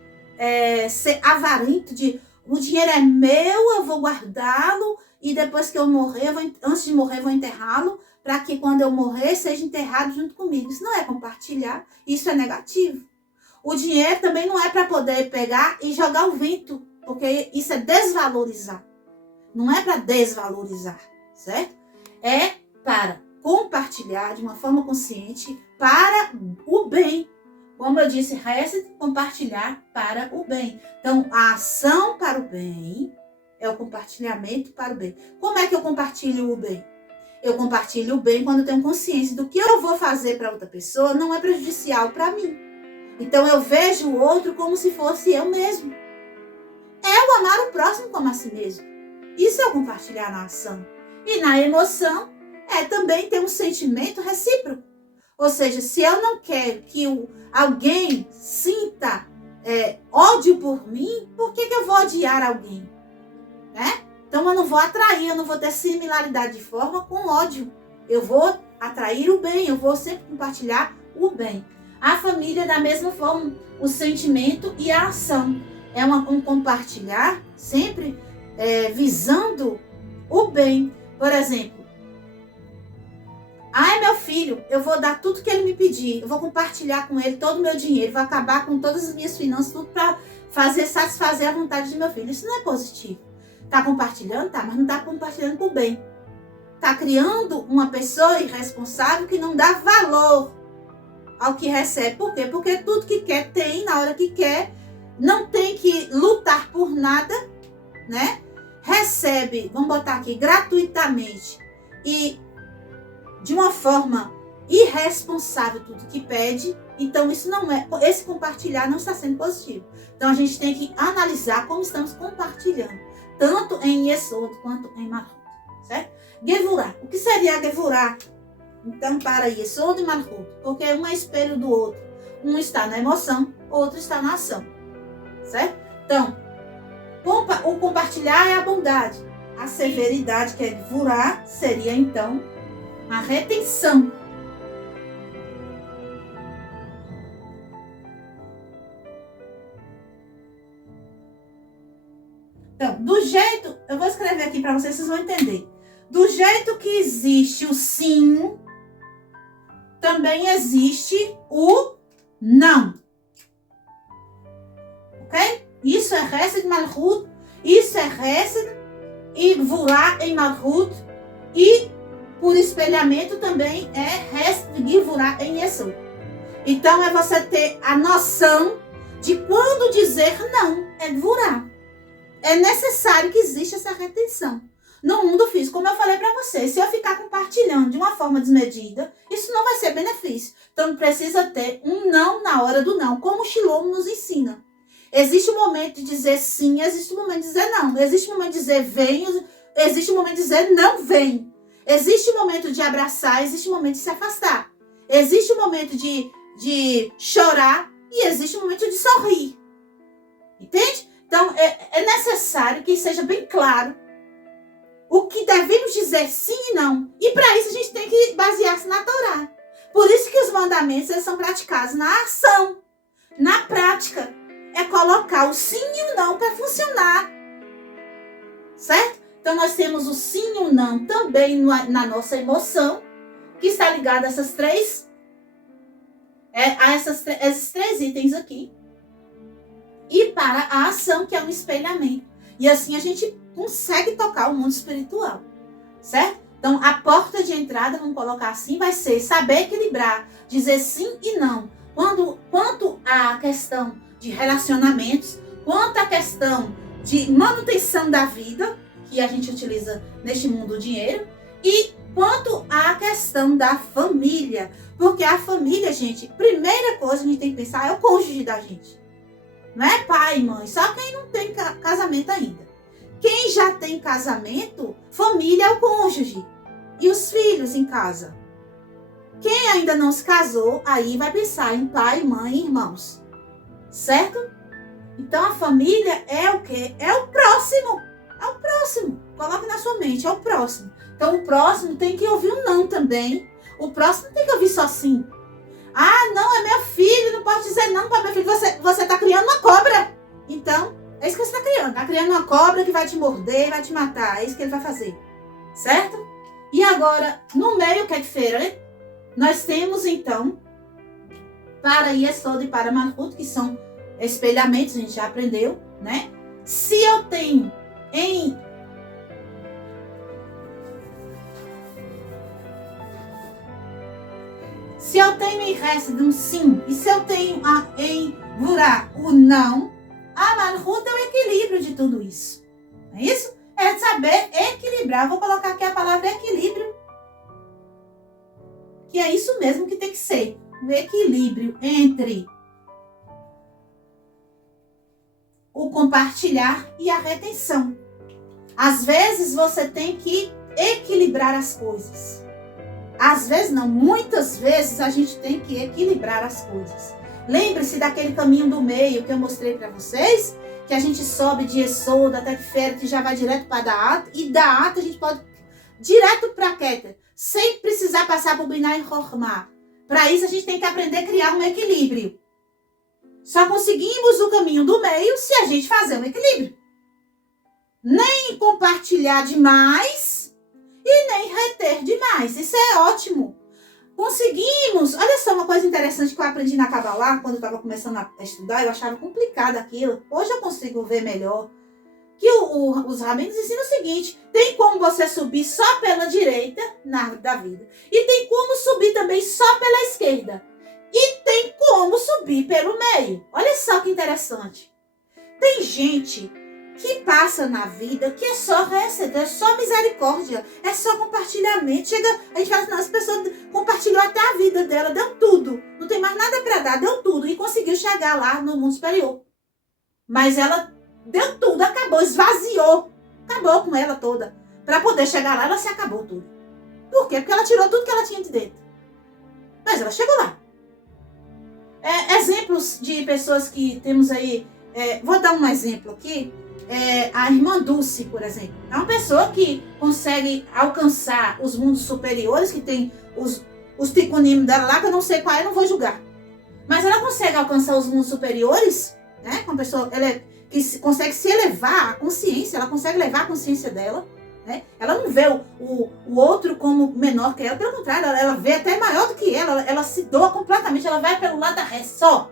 ser avarento de o dinheiro é meu, eu vou guardá-lo e depois que eu morrer, antes de morrer, eu vou enterrá-lo para que quando eu morrer seja enterrado junto comigo. Isso não é compartilhar, isso é negativo. O dinheiro também não é para poder pegar e jogar ao vento, porque isso é desvalorizar. Não é para desvalorizar, certo? É para compartilhar de uma forma consciente para o bem, Como eu disse, Hesed, compartilhar para o bem. Então, a ação para o bem é o compartilhamento para o bem. Como é que eu compartilho o bem? Eu compartilho o bem quando eu tenho consciência do que eu vou fazer para outra pessoa não é prejudicial para mim. Então, eu vejo o outro como se fosse eu mesmo. É o amar o próximo como a si mesmo. Isso é o compartilhar na ação. E na emoção, é também ter um sentimento recíproco. Ou seja, se eu não quero que alguém sinta ódio por mim, por que eu vou odiar alguém? Né? Então eu não vou atrair, eu não vou ter similaridade de forma com ódio. Eu vou atrair o bem, eu vou sempre compartilhar o bem. A família, da mesma forma, o sentimento e a ação. É um compartilhar sempre visando o bem. Por exemplo, é meu filho, eu vou dar tudo que ele me pedir, eu vou compartilhar com ele todo o meu dinheiro, vou acabar com todas as minhas finanças, tudo para satisfazer a vontade de meu filho. Isso não é positivo. Tá compartilhando? Tá, mas não tá compartilhando por bem. Tá criando uma pessoa irresponsável que não dá valor ao que recebe. Por quê? Porque tudo que quer tem na hora que quer, não tem que lutar por nada, né? Recebe, vamos botar aqui, gratuitamente e de uma forma irresponsável tudo que pede. Então isso não é, esse compartilhar não está sendo positivo. Então a gente tem que analisar como estamos compartilhando, tanto em Yesod quanto em Malchut, certo? Gevurah, o que seria Gevurah? Então para Yesod e Malchut, porque um é espelho do outro, um está na emoção, outro está na ação, certo? Então o compartilhar é a bondade, a severidade, que é Gevurah, seria então a retenção. Então, do jeito, eu vou escrever aqui para vocês vão entender. Do jeito que existe o sim, também existe o não. Ok? Isso é Hesed Malchut, isso é Hesed e Gevurah em Malchut, e por espelhamento também é Hesed e Gevurah em Yesod. Então é você ter a noção de quando dizer não, é Gevurah. É necessário que exista essa retenção. No mundo físico, como eu falei para vocês, se eu ficar compartilhando de uma forma desmedida, isso não vai ser benefício. Então precisa ter um não na hora do não, como o Shlomo nos ensina. Existe um momento de dizer sim, existe um momento de dizer não. Existe um momento de dizer vem, existe um momento de dizer não vem. Existe um momento de abraçar, existe um momento de se afastar. Existe um momento de chorar e existe um momento de sorrir. Entende? Então, é necessário que seja bem claro o que devemos dizer sim e não. E para isso a gente tem que basear-se na Torá. Por isso que os mandamentos eles são praticados na ação, na prática. É colocar o sim e o não para funcionar. Certo? Então, nós temos o sim e o não também na nossa emoção, que está ligado a esses três itens aqui. E para a ação, que é um espelhamento. E assim a gente consegue tocar o mundo espiritual, certo? Então, a porta de entrada, vamos colocar assim, vai ser saber equilibrar, dizer sim e não. Quanto à questão de relacionamentos, quanto à questão de manutenção da vida, que a gente utiliza neste mundo o dinheiro, e quanto à questão da família. Porque a família, gente, primeira coisa que a gente tem que pensar é o cônjuge da gente. Não é pai e mãe, só quem não tem casamento ainda. Quem já tem casamento, família é o cônjuge. E os filhos em casa. Quem ainda não se casou, aí vai pensar em pai, mãe e irmãos. Certo? Então a família é o quê? É o próximo. É o próximo. Coloque na sua mente, é o próximo. Então o próximo tem que ouvir um não também. O próximo tem que ouvir só sim. Ah, não, é meu filho, não pode dizer não para meu filho. Você está criando uma cobra. Então, é isso que você está criando. Está criando uma cobra que vai te morder, vai te matar. É isso que ele vai fazer. Certo? E agora, no meio que é diferente, nós temos então, para Yesod e para Malchut, que são espelhamentos, a gente já aprendeu, né? Se eu tenho Se eu tenho em Hesed um sim, e se eu tenho em Vurá o não, a Malhut é o equilíbrio de tudo isso. Não é isso? É saber equilibrar. Vou colocar aqui a palavra equilíbrio. Que é isso mesmo que tem que ser. O equilíbrio entre o compartilhar e a retenção. Às vezes você tem que equilibrar as coisas. Às vezes não, muitas vezes a gente tem que equilibrar as coisas. Lembre-se daquele caminho do meio que eu mostrei para vocês, que a gente sobe de Esod até Tiferet e já vai direto para Da'at, e Da'at a gente pode direto para Keter, sem precisar passar por Binah e Chokhmah. Para isso a gente tem que aprender a criar um equilíbrio. Só conseguimos o caminho do meio se a gente fazer um equilíbrio. Nem compartilhar demais e nem reter demais. Isso é ótimo. Conseguimos. Olha só uma coisa interessante que eu aprendi na Kabbalah, quando eu estava começando a estudar, eu achava complicado aquilo. Hoje eu consigo ver melhor. Que os rabinos ensinam o seguinte: tem como você subir só pela direita na árvore da vida. E tem como subir também só pela esquerda. E tem como subir pelo meio. Olha só que interessante. Tem gente que passa na vida que é só receber, é só misericórdia, é só compartilhamento. Chega, a gente fala assim, não, as pessoas compartilhou até a vida dela, deu tudo. Não tem mais nada para dar, deu tudo. E conseguiu chegar lá no mundo superior. Mas ela deu tudo, acabou, esvaziou. Acabou com ela toda. Para poder chegar lá, ela se acabou tudo. Por quê? Porque ela tirou tudo que ela tinha de dentro. Mas ela chegou lá. Exemplos de pessoas que temos aí. Vou dar um exemplo aqui. A irmã Dulce, por exemplo. É uma pessoa que consegue alcançar os mundos superiores, que tem os ticunim dela lá, que eu não sei qual é, não vou julgar. Mas ela consegue alcançar os mundos superiores, né? Uma pessoa que consegue se elevar a consciência, ela consegue levar a consciência dela, né? Ela não vê o outro como menor que ela, pelo contrário, ela vê até maior do que ela se doa completamente, ela vai pelo lado da resta só.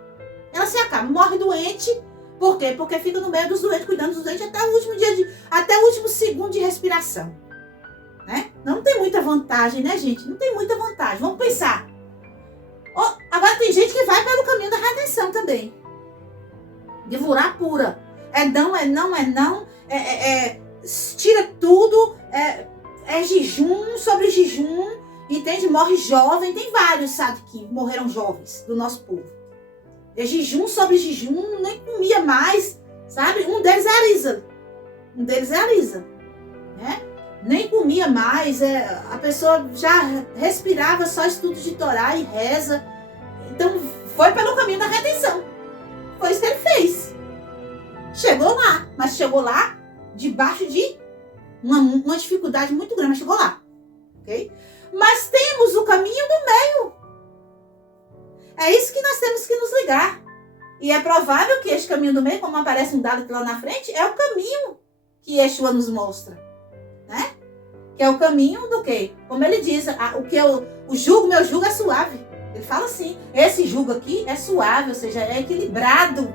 Ela se acaba, morre doente. Por quê? Porque fica no meio dos doentes, cuidando dos doentes até o último até o último segundo de respiração. Né? Não tem muita vantagem, né, gente? Não tem muita vantagem. Vamos pensar. Agora tem gente que vai pelo caminho da redenção também. De Vurá pura. É não, é não, é não. Tira tudo. É jejum sobre jejum. Entende? Morre jovem. Tem vários, sabe, que morreram jovens do nosso povo. É jejum sobre jejum, nem comia mais, sabe? Um deles é a Lisa. Né? Nem comia mais, a pessoa já respirava só estudo de Torá e reza. Então, foi pelo caminho da redenção. Foi isso que ele fez. Chegou lá, mas chegou lá debaixo de uma dificuldade muito grande, mas chegou lá. Ok? Mas temos o caminho do meio. É isso que nós temos que nos ligar. E é provável que este caminho do meio, como aparece um dado lá na frente, é o caminho que Yeshua nos mostra. Né? Que é o caminho do quê? Como ele diz, o jugo, meu jugo é suave. Ele fala assim, esse jugo aqui é suave, ou seja, é equilibrado.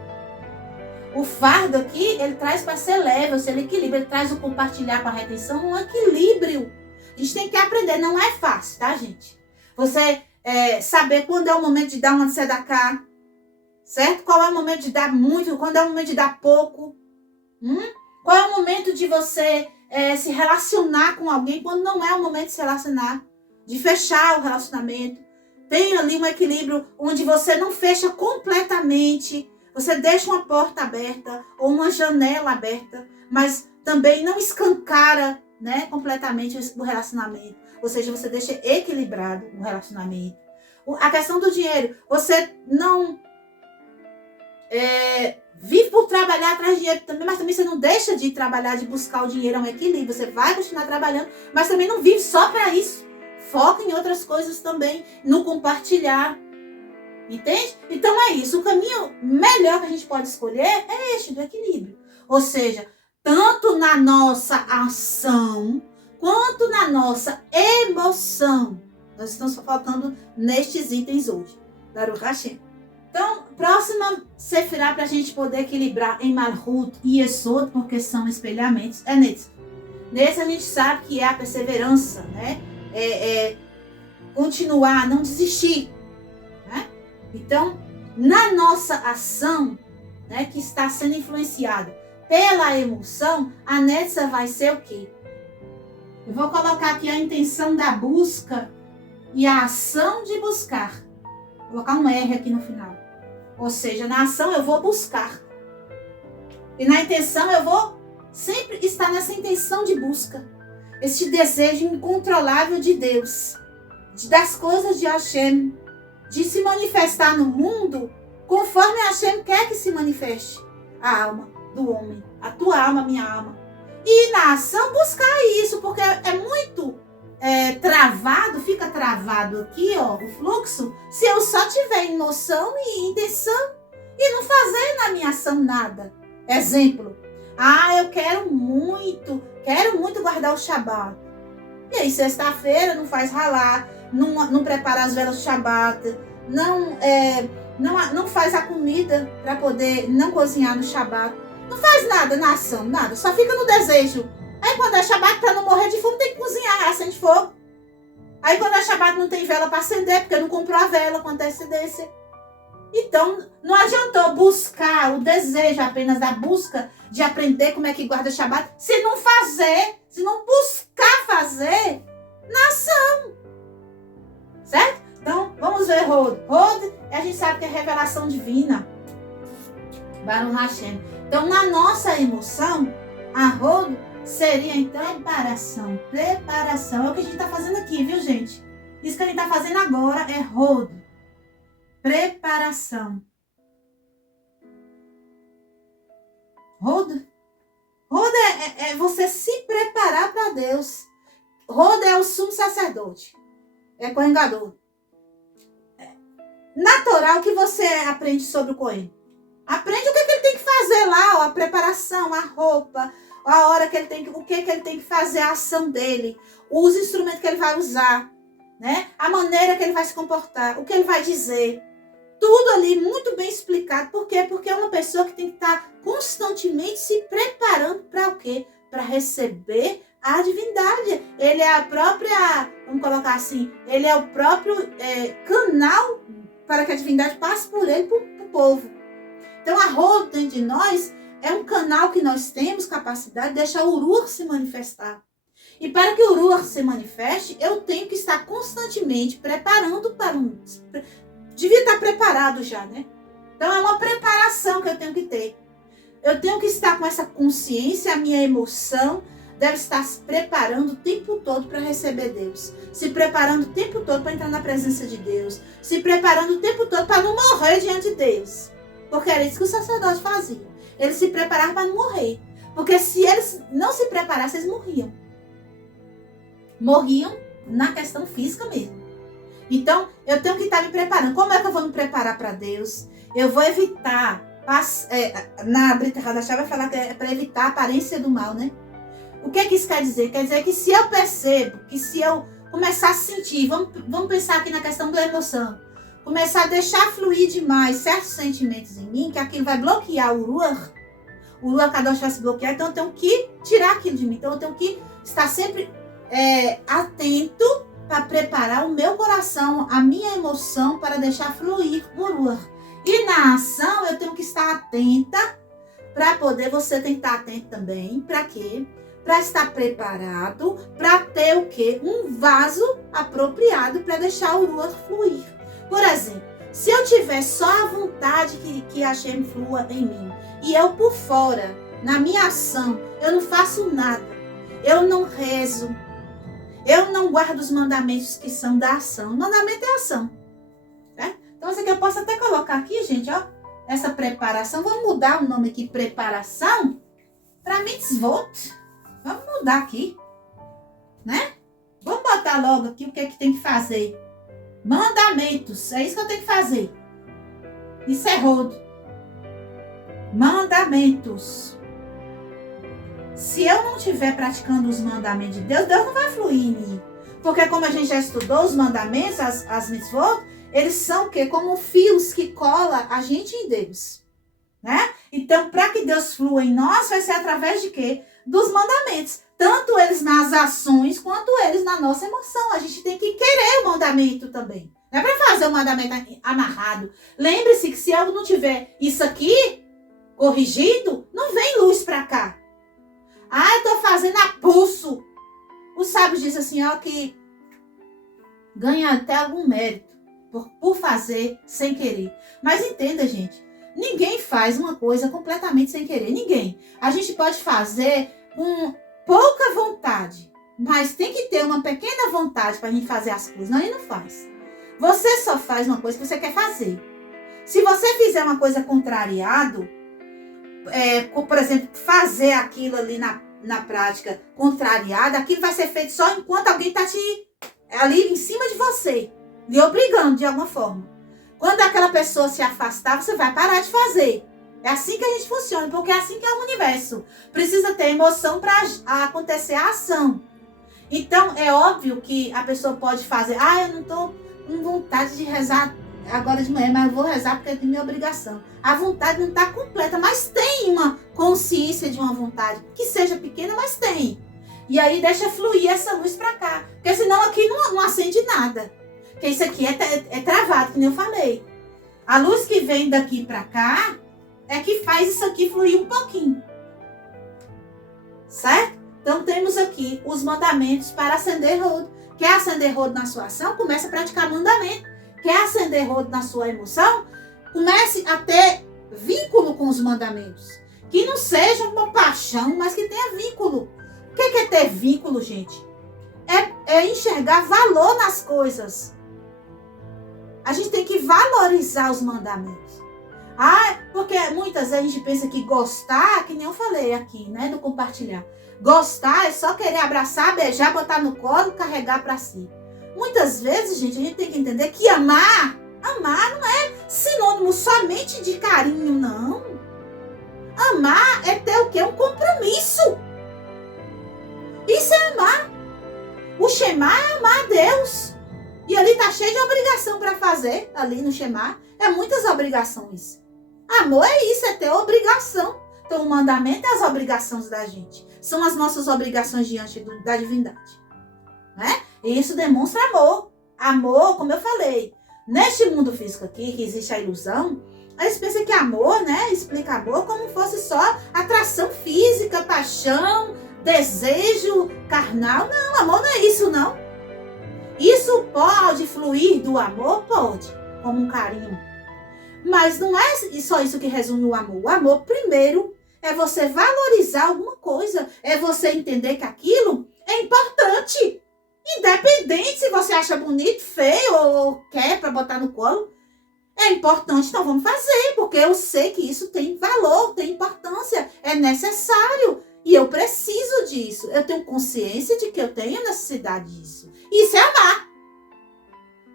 O fardo aqui, ele traz para ser leve, ou seja, ele equilibra, ele traz o compartilhar com a retenção, um equilíbrio. A gente tem que aprender, não é fácil, tá, gente? Você saber quando é o momento de dar uma tzedakah, certo? Qual é o momento de dar muito, quando é o momento de dar pouco. Qual é o momento de você se relacionar com alguém, quando não é o momento de se relacionar, de fechar o relacionamento. Tem ali um equilíbrio onde você não fecha completamente, você deixa uma porta aberta ou uma janela aberta, mas também não escancara, né, completamente o relacionamento. Ou seja, você deixa equilibrado o relacionamento. A questão do dinheiro, você não vive por trabalhar atrás de dinheiro também, mas também você não deixa de trabalhar, de buscar o dinheiro, é um equilíbrio. Você vai continuar trabalhando, mas também não vive só para isso. Foca em outras coisas também, no compartilhar. Entende? Então é isso. O caminho melhor que a gente pode escolher é este do equilíbrio. Ou seja, tanto na nossa ação, quanto na nossa emoção. Nós estamos focando nestes itens hoje. Baruch Hashem. Então, próxima Sefirá para a gente poder equilibrar em Malhut e Yesod, porque são espelhamentos, é nesse. Nesse a gente sabe que é a perseverança, né? Continuar, não desistir. Então, na nossa ação, né, que está sendo influenciada pela emoção, a Netza vai ser o quê? Eu vou colocar aqui a intenção da busca e a ação de buscar. Vou colocar um R aqui no final. Ou seja, na ação eu vou buscar. E na intenção eu vou sempre estar nessa intenção de busca. Esse desejo incontrolável de Deus, das coisas de Hashem, de se manifestar no mundo conforme Hashem quer que se manifeste a alma do homem, a tua alma, a minha alma. E na ação buscar isso, porque é muito travado, fica travado aqui, ó, o fluxo, se eu só tiver emoção e intenção e não fazer na minha ação nada. Exemplo, eu quero muito guardar o Shabat. E aí, sexta-feira, não faz ralar, não prepara as velas do Shabat, não faz a comida para poder não cozinhar no Shabat. Não faz nada na ação, nada, só fica no desejo. Aí quando é Shabat, para não morrer de fome, tem que cozinhar, acende fogo. Aí quando é Shabat, não tem vela para acender, porque não comprou a vela com antecedência. Então, não adiantou buscar o desejo apenas da busca de aprender como é que guarda Shabat, se não buscar fazer na ação. Certo? Então, vamos ver Hod. Hod, a gente sabe que é revelação divina. Baruch Hashem. Então, na nossa emoção, a Hod seria, então, preparação. Preparação. É o que a gente está fazendo aqui, viu, gente? Isso que a gente está fazendo agora é Hod. Preparação. Hod é você se preparar para Deus. Hod é o sumo sacerdote. É Kohen Gadol. Natural que você aprende sobre o Kohen. Aprende o que ele tem que fazer lá, ó, a preparação, a roupa, a hora que ele tem que, o que ele tem que fazer, a ação dele, os instrumentos que ele vai usar, né? A maneira que ele vai se comportar, o que ele vai dizer. Tudo ali muito bem explicado. Por quê? Porque é uma pessoa que tem que estar constantemente se preparando para o quê? Para receber a divindade. Ele é a própria, vamos colocar assim, ele é o próprio canal para que a divindade passe por ele, para o povo. Então a Hod dentro de nós é um canal que nós temos capacidade de deixar o Ruach se manifestar. E para que o Ruach se manifeste, eu tenho que estar constantemente preparando para devia estar preparado já, né? Então é uma preparação que eu tenho que ter. Eu tenho que estar com essa consciência, a minha emoção deve estar se preparando o tempo todo para receber Deus. Se preparando o tempo todo para entrar na presença de Deus. Se preparando o tempo todo para não morrer diante de Deus. Porque era isso que o sacerdote fazia. Eles se preparavam para não morrer. Porque se eles não se preparassem, eles morriam. Morriam na questão física mesmo. Então, eu tenho que estar me preparando. Como é que eu vou me preparar para Deus? Eu vou evitar, na Brit Hadashah vai falar que é para evitar a aparência do mal, né? O que isso quer dizer? Quer dizer que se eu percebo, que se eu começar a sentir, vamos pensar aqui na questão da emoção, começar a deixar fluir demais certos sentimentos em mim, que aquilo vai bloquear o Ruach Kadosh vai se bloquear, então eu tenho que tirar aquilo de mim. Então eu tenho que estar sempre atento para preparar o meu coração, a minha emoção, para deixar fluir o Ruach. E na ação eu tenho que estar atenta, para poder, você tem que estar atento também, para quê? Para estar preparado, para ter o quê? Um vaso apropriado para deixar o Ruach fluir. Por exemplo, se eu tiver só a vontade que Hashem flua em mim, e eu por fora, na minha ação, eu não faço nada, eu não rezo, eu não guardo os mandamentos que são da ação. O mandamento é ação. Né? Então, isso aqui eu posso até colocar aqui, gente, ó, essa preparação. Vamos mudar o nome aqui, preparação, para mitzvot. Vamos mudar aqui, né? Vamos botar logo aqui o que tem que fazer. Mandamentos, é isso que eu tenho que fazer. Isso é Hod. Mandamentos. Se eu não estiver praticando os mandamentos de Deus, Deus não vai fluir em mim. Porque como a gente já estudou os mandamentos, as mitzvot, eles são o quê? Como fios que colam a gente em Deus. Né? Então, para que Deus flua em nós, vai ser através de quê? Dos mandamentos. Tanto eles nas ações, quanto eles na nossa emoção. A gente tem que querer o mandamento também. Não é para fazer o mandamento amarrado. Lembre-se que se eu não tiver isso aqui corrigido, não vem luz para cá. Ah, eu tô fazendo a pulso. O sábio diz assim, ó, que ganha até algum mérito por fazer sem querer. Mas entenda, gente, ninguém faz uma coisa completamente sem querer. Ninguém. A gente pode fazer com pouca vontade, mas tem que ter uma pequena vontade para a gente fazer as coisas. Não, ele não faz. Você só faz uma coisa que você quer fazer. Se você fizer uma coisa contrariado, por exemplo, fazer aquilo ali na prática contrariada, aquilo vai ser feito só enquanto alguém está ali em cima de você, lhe obrigando de alguma forma. Quando aquela pessoa se afastar, você vai parar de fazer. É assim que a gente funciona, porque é assim que é o universo. Precisa ter emoção para acontecer a ação. Então, é óbvio que a pessoa pode fazer, eu não estou com vontade de rezar agora de manhã, mas eu vou rezar porque é de minha obrigação. A vontade não está completa, mas tem uma consciência de uma vontade, que seja pequena, mas tem. E aí deixa fluir essa luz para cá, porque senão aqui não acende nada. Porque isso aqui é travado, que nem eu falei. A luz que vem daqui para cá é que faz isso aqui fluir um pouquinho. Certo? Então temos aqui os mandamentos para acender rodo. Quer acender rodo na sua ação? Comece a praticar mandamento. Quer acender rodo na sua emoção? Comece a ter vínculo com os mandamentos. Que não seja uma paixão, mas que tenha vínculo. O que é ter vínculo, gente? É enxergar valor nas coisas. A gente tem que valorizar os mandamentos. Porque muitas vezes a gente pensa que gostar, que nem eu falei aqui, né, do compartilhar. Gostar é só querer abraçar, beijar, botar no colo, carregar para si. Muitas vezes, gente, a gente tem que entender que amar não é sinônimo somente de carinho, não. Amar é ter o quê? Um compromisso. Isso é amar. O Shema é amar a Deus. E ali tá cheio de obrigação para fazer, ali no Shema. É muitas obrigações. Amor é isso, é ter obrigação. Então, o mandamento é as obrigações da gente. São as nossas obrigações diante da divindade. Né? E isso demonstra amor. Amor, como eu falei, neste mundo físico aqui, que existe a ilusão, eles pensam que amor, né, explica amor como fosse só atração física, paixão, desejo carnal. Não, amor não é isso, não. Isso pode fluir do amor? Pode, como um carinho. Mas não é só isso que resume o amor. O amor, primeiro, é você valorizar alguma coisa. É você entender que aquilo é importante. Independente se você acha bonito, feio ou quer para botar no colo. É importante, então vamos fazer. Porque eu sei que isso tem valor, tem importância. É necessário. E eu preciso disso. Eu tenho consciência de que eu tenho necessidade disso. Isso é amar.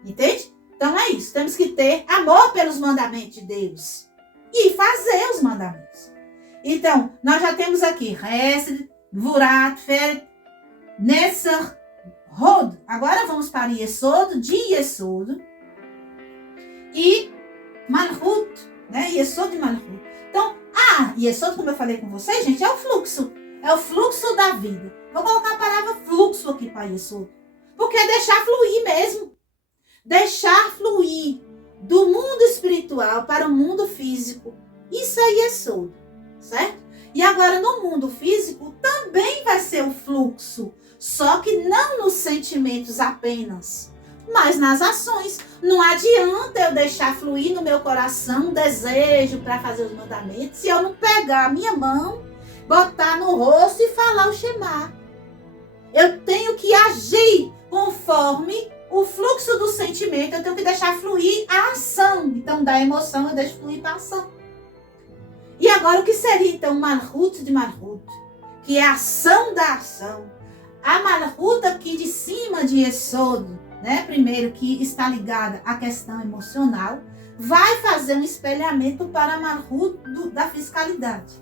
Entende? Então é isso. Temos que ter amor pelos mandamentos de Deus. E fazer os mandamentos. Então, nós já temos aqui Hesed, Vurat, Feret, Nesser, Hod. Agora vamos para Yesod, de Yesod. E Malchut, né? Yesod e Malchut. Então, Yesod, como eu falei com vocês, gente, é o fluxo. É o fluxo da vida. Vou colocar a palavra fluxo aqui para Yesod. Porque é deixar fluir mesmo. Deixar fluir do mundo espiritual para o mundo físico. Isso é Yesod, certo? E agora no mundo físico também vai ser o fluxo. Só que não nos sentimentos apenas, mas nas ações. Não adianta eu deixar fluir no meu coração um desejo para fazer os mandamentos se eu não pegar a minha mão, botar no rosto e falar o Shema. Eu tenho que agir conforme o fluxo do sentimento. Eu tenho que deixar fluir a ação. Então, da emoção eu deixo fluir para a ação. E agora o que seria então Malchut de Malchut? Que é a ação da ação. A Malchut aqui de cima de Yesod, né? Primeiro que está ligada à questão emocional, vai fazer um espelhamento para a Malchut da fiscalidade.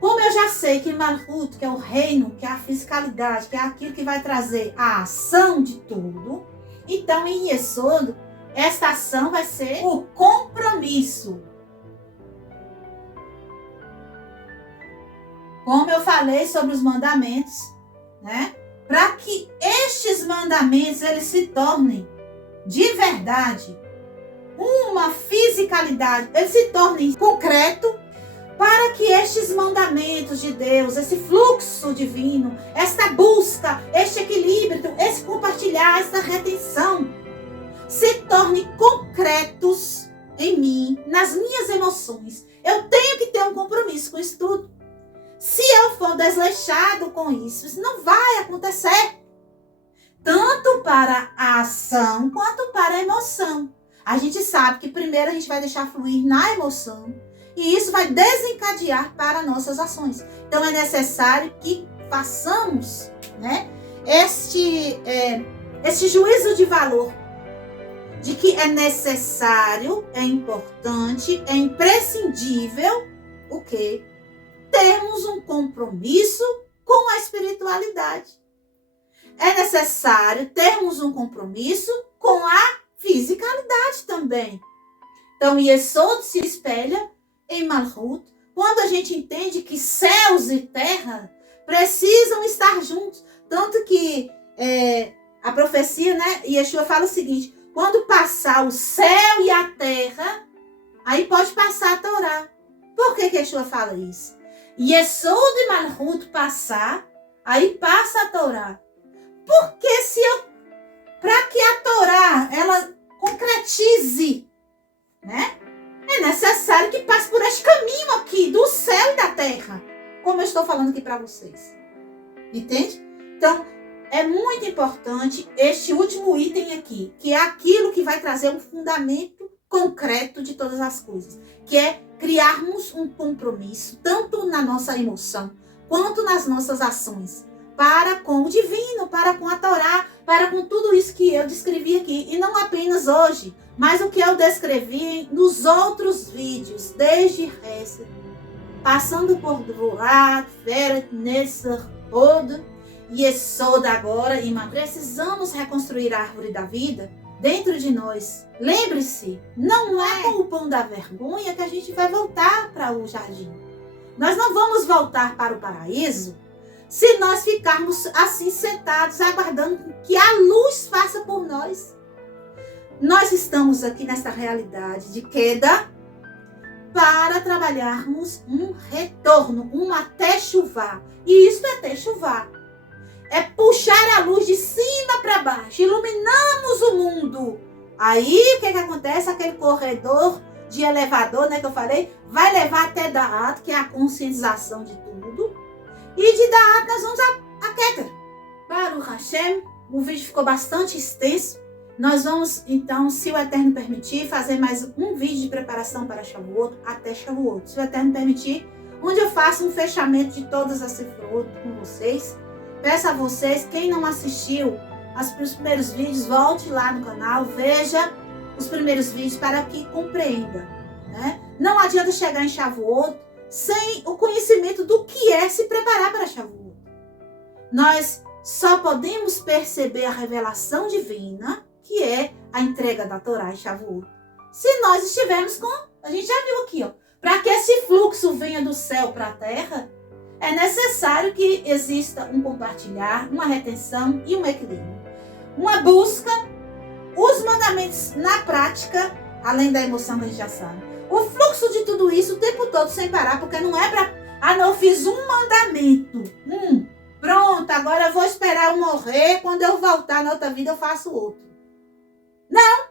Como eu já sei que Malchut, que é o reino, que é a fiscalidade, que é aquilo que vai trazer a ação de tudo, então em Yesod, esta ação vai ser o compromisso. Como eu falei sobre os mandamentos, né? Para que estes mandamentos eles se tornem de verdade, uma fisicalidade, ele se torne concreto, para que estes mandamentos de Deus, esse fluxo divino, esta busca, este equilíbrio, esse compartilhar, essa retenção, se torne concretos em mim, nas minhas emoções. Eu tenho que ter um compromisso com isso tudo. Se eu for desleixado com isso não vai acontecer. Tanto para a ação quanto para a emoção. A gente sabe que primeiro a gente vai deixar fluir na emoção e isso vai desencadear para nossas ações. Então é necessário que façamos, né, este juízo de valor de que é necessário, é importante, é imprescindível o quê? Termos um compromisso com a espiritualidade. É necessário termos um compromisso com a fisicalidade também. Então, Yesod se espelha em Malhut quando a gente entende que céus e terra precisam estar juntos. Tanto que a profecia, né, Yeshua fala o seguinte: quando passar o céu e a terra, aí pode passar a Torá. Por que Yeshua fala isso? Yesod e Malhut passar, aí passa a Torá. Porque para que a Torá ela concretize, né? É necessário que passe por este caminho aqui do céu e da terra, como eu estou falando aqui para vocês. Entende? Então, é muito importante este último item aqui, que é aquilo que vai trazer um fundamento concreto de todas as coisas, que é criarmos um compromisso, tanto na nossa emoção, quanto nas nossas ações, para com o divino, para com a Torá, para com tudo isso que eu descrevi aqui. E não apenas hoje, mas o que eu descrevi nos outros vídeos, desde Hesed, passando por Dvorat, Feret, Nesser, Od, Yesod agora, Imam. Precisamos reconstruir a árvore da vida dentro de nós. Lembre-se, não é com o pão da vergonha que a gente vai voltar para o jardim. Nós não vamos voltar para o paraíso se nós ficarmos assim sentados, aguardando que a luz faça por nós. Nós estamos aqui nesta realidade de queda para trabalharmos um retorno, um até chuvar. E isso é até chuvar. É puxar a luz de cima para baixo. Iluminamos o mundo. Aí, o que acontece? Aquele corredor de elevador, né, que eu falei, vai levar até Da'at, que é a conscientização de tudo. E de Da'at nós vamos a Keter. Baruch Hashem, o vídeo ficou bastante extenso. Nós vamos, então, se o Eterno permitir, fazer mais um vídeo de preparação para Shavuot, até Shavuot. Se o Eterno permitir, onde eu faço um fechamento de todas as Sefirot com vocês. Peço a vocês, quem não assistiu os primeiros vídeos, volte lá no canal, veja os primeiros vídeos para que compreenda, né? Não adianta chegar em Shavuot sem o conhecimento do que é se preparar para Shavuot. Nós só podemos perceber a revelação divina, que é a entrega da Torá em Shavuot, se nós estivermos com... A gente já viu aqui, ó. Para que esse fluxo venha do céu para a terra, é necessário que exista um compartilhar, uma retenção e um equilíbrio. Uma busca, os mandamentos na prática, além da emoção que a gente já sabe. O fluxo de tudo isso o tempo todo sem parar, porque não é para... Ah, não, eu fiz um mandamento. Pronto, agora eu vou esperar eu morrer, quando eu voltar na outra vida eu faço outro. Não!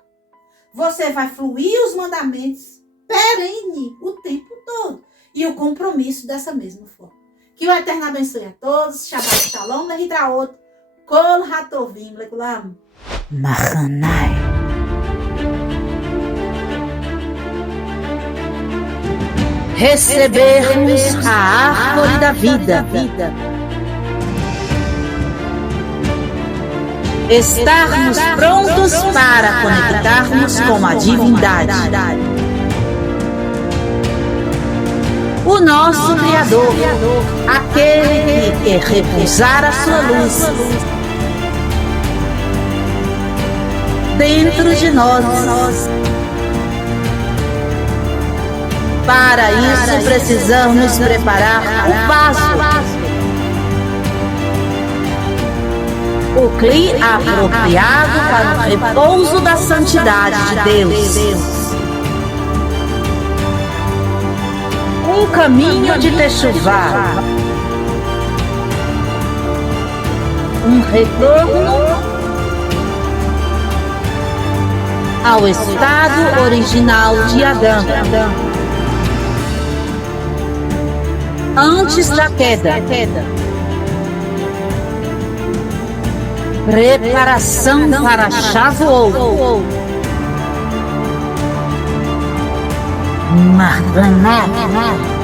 Você vai fluir os mandamentos perene o tempo todo. E o compromisso dessa mesma forma. Que o Eterno abençoe a todos. Shabbat Shalom, Lehitraot, Kol Hatovim, Lekulam. Machanai. Recebermos a árvore da vida. Estarmos prontos para conectarmos com a divindade. O nosso Criador, aquele que quer repousar a sua luz dentro de nós. Para isso precisamos preparar o vaso O CLI apropriado para o repouso da santidade de Deus. Um caminho de Techuvá. Um retorno ao estado original de Adão, antes da queda. Preparação para Shavuot. Maranata.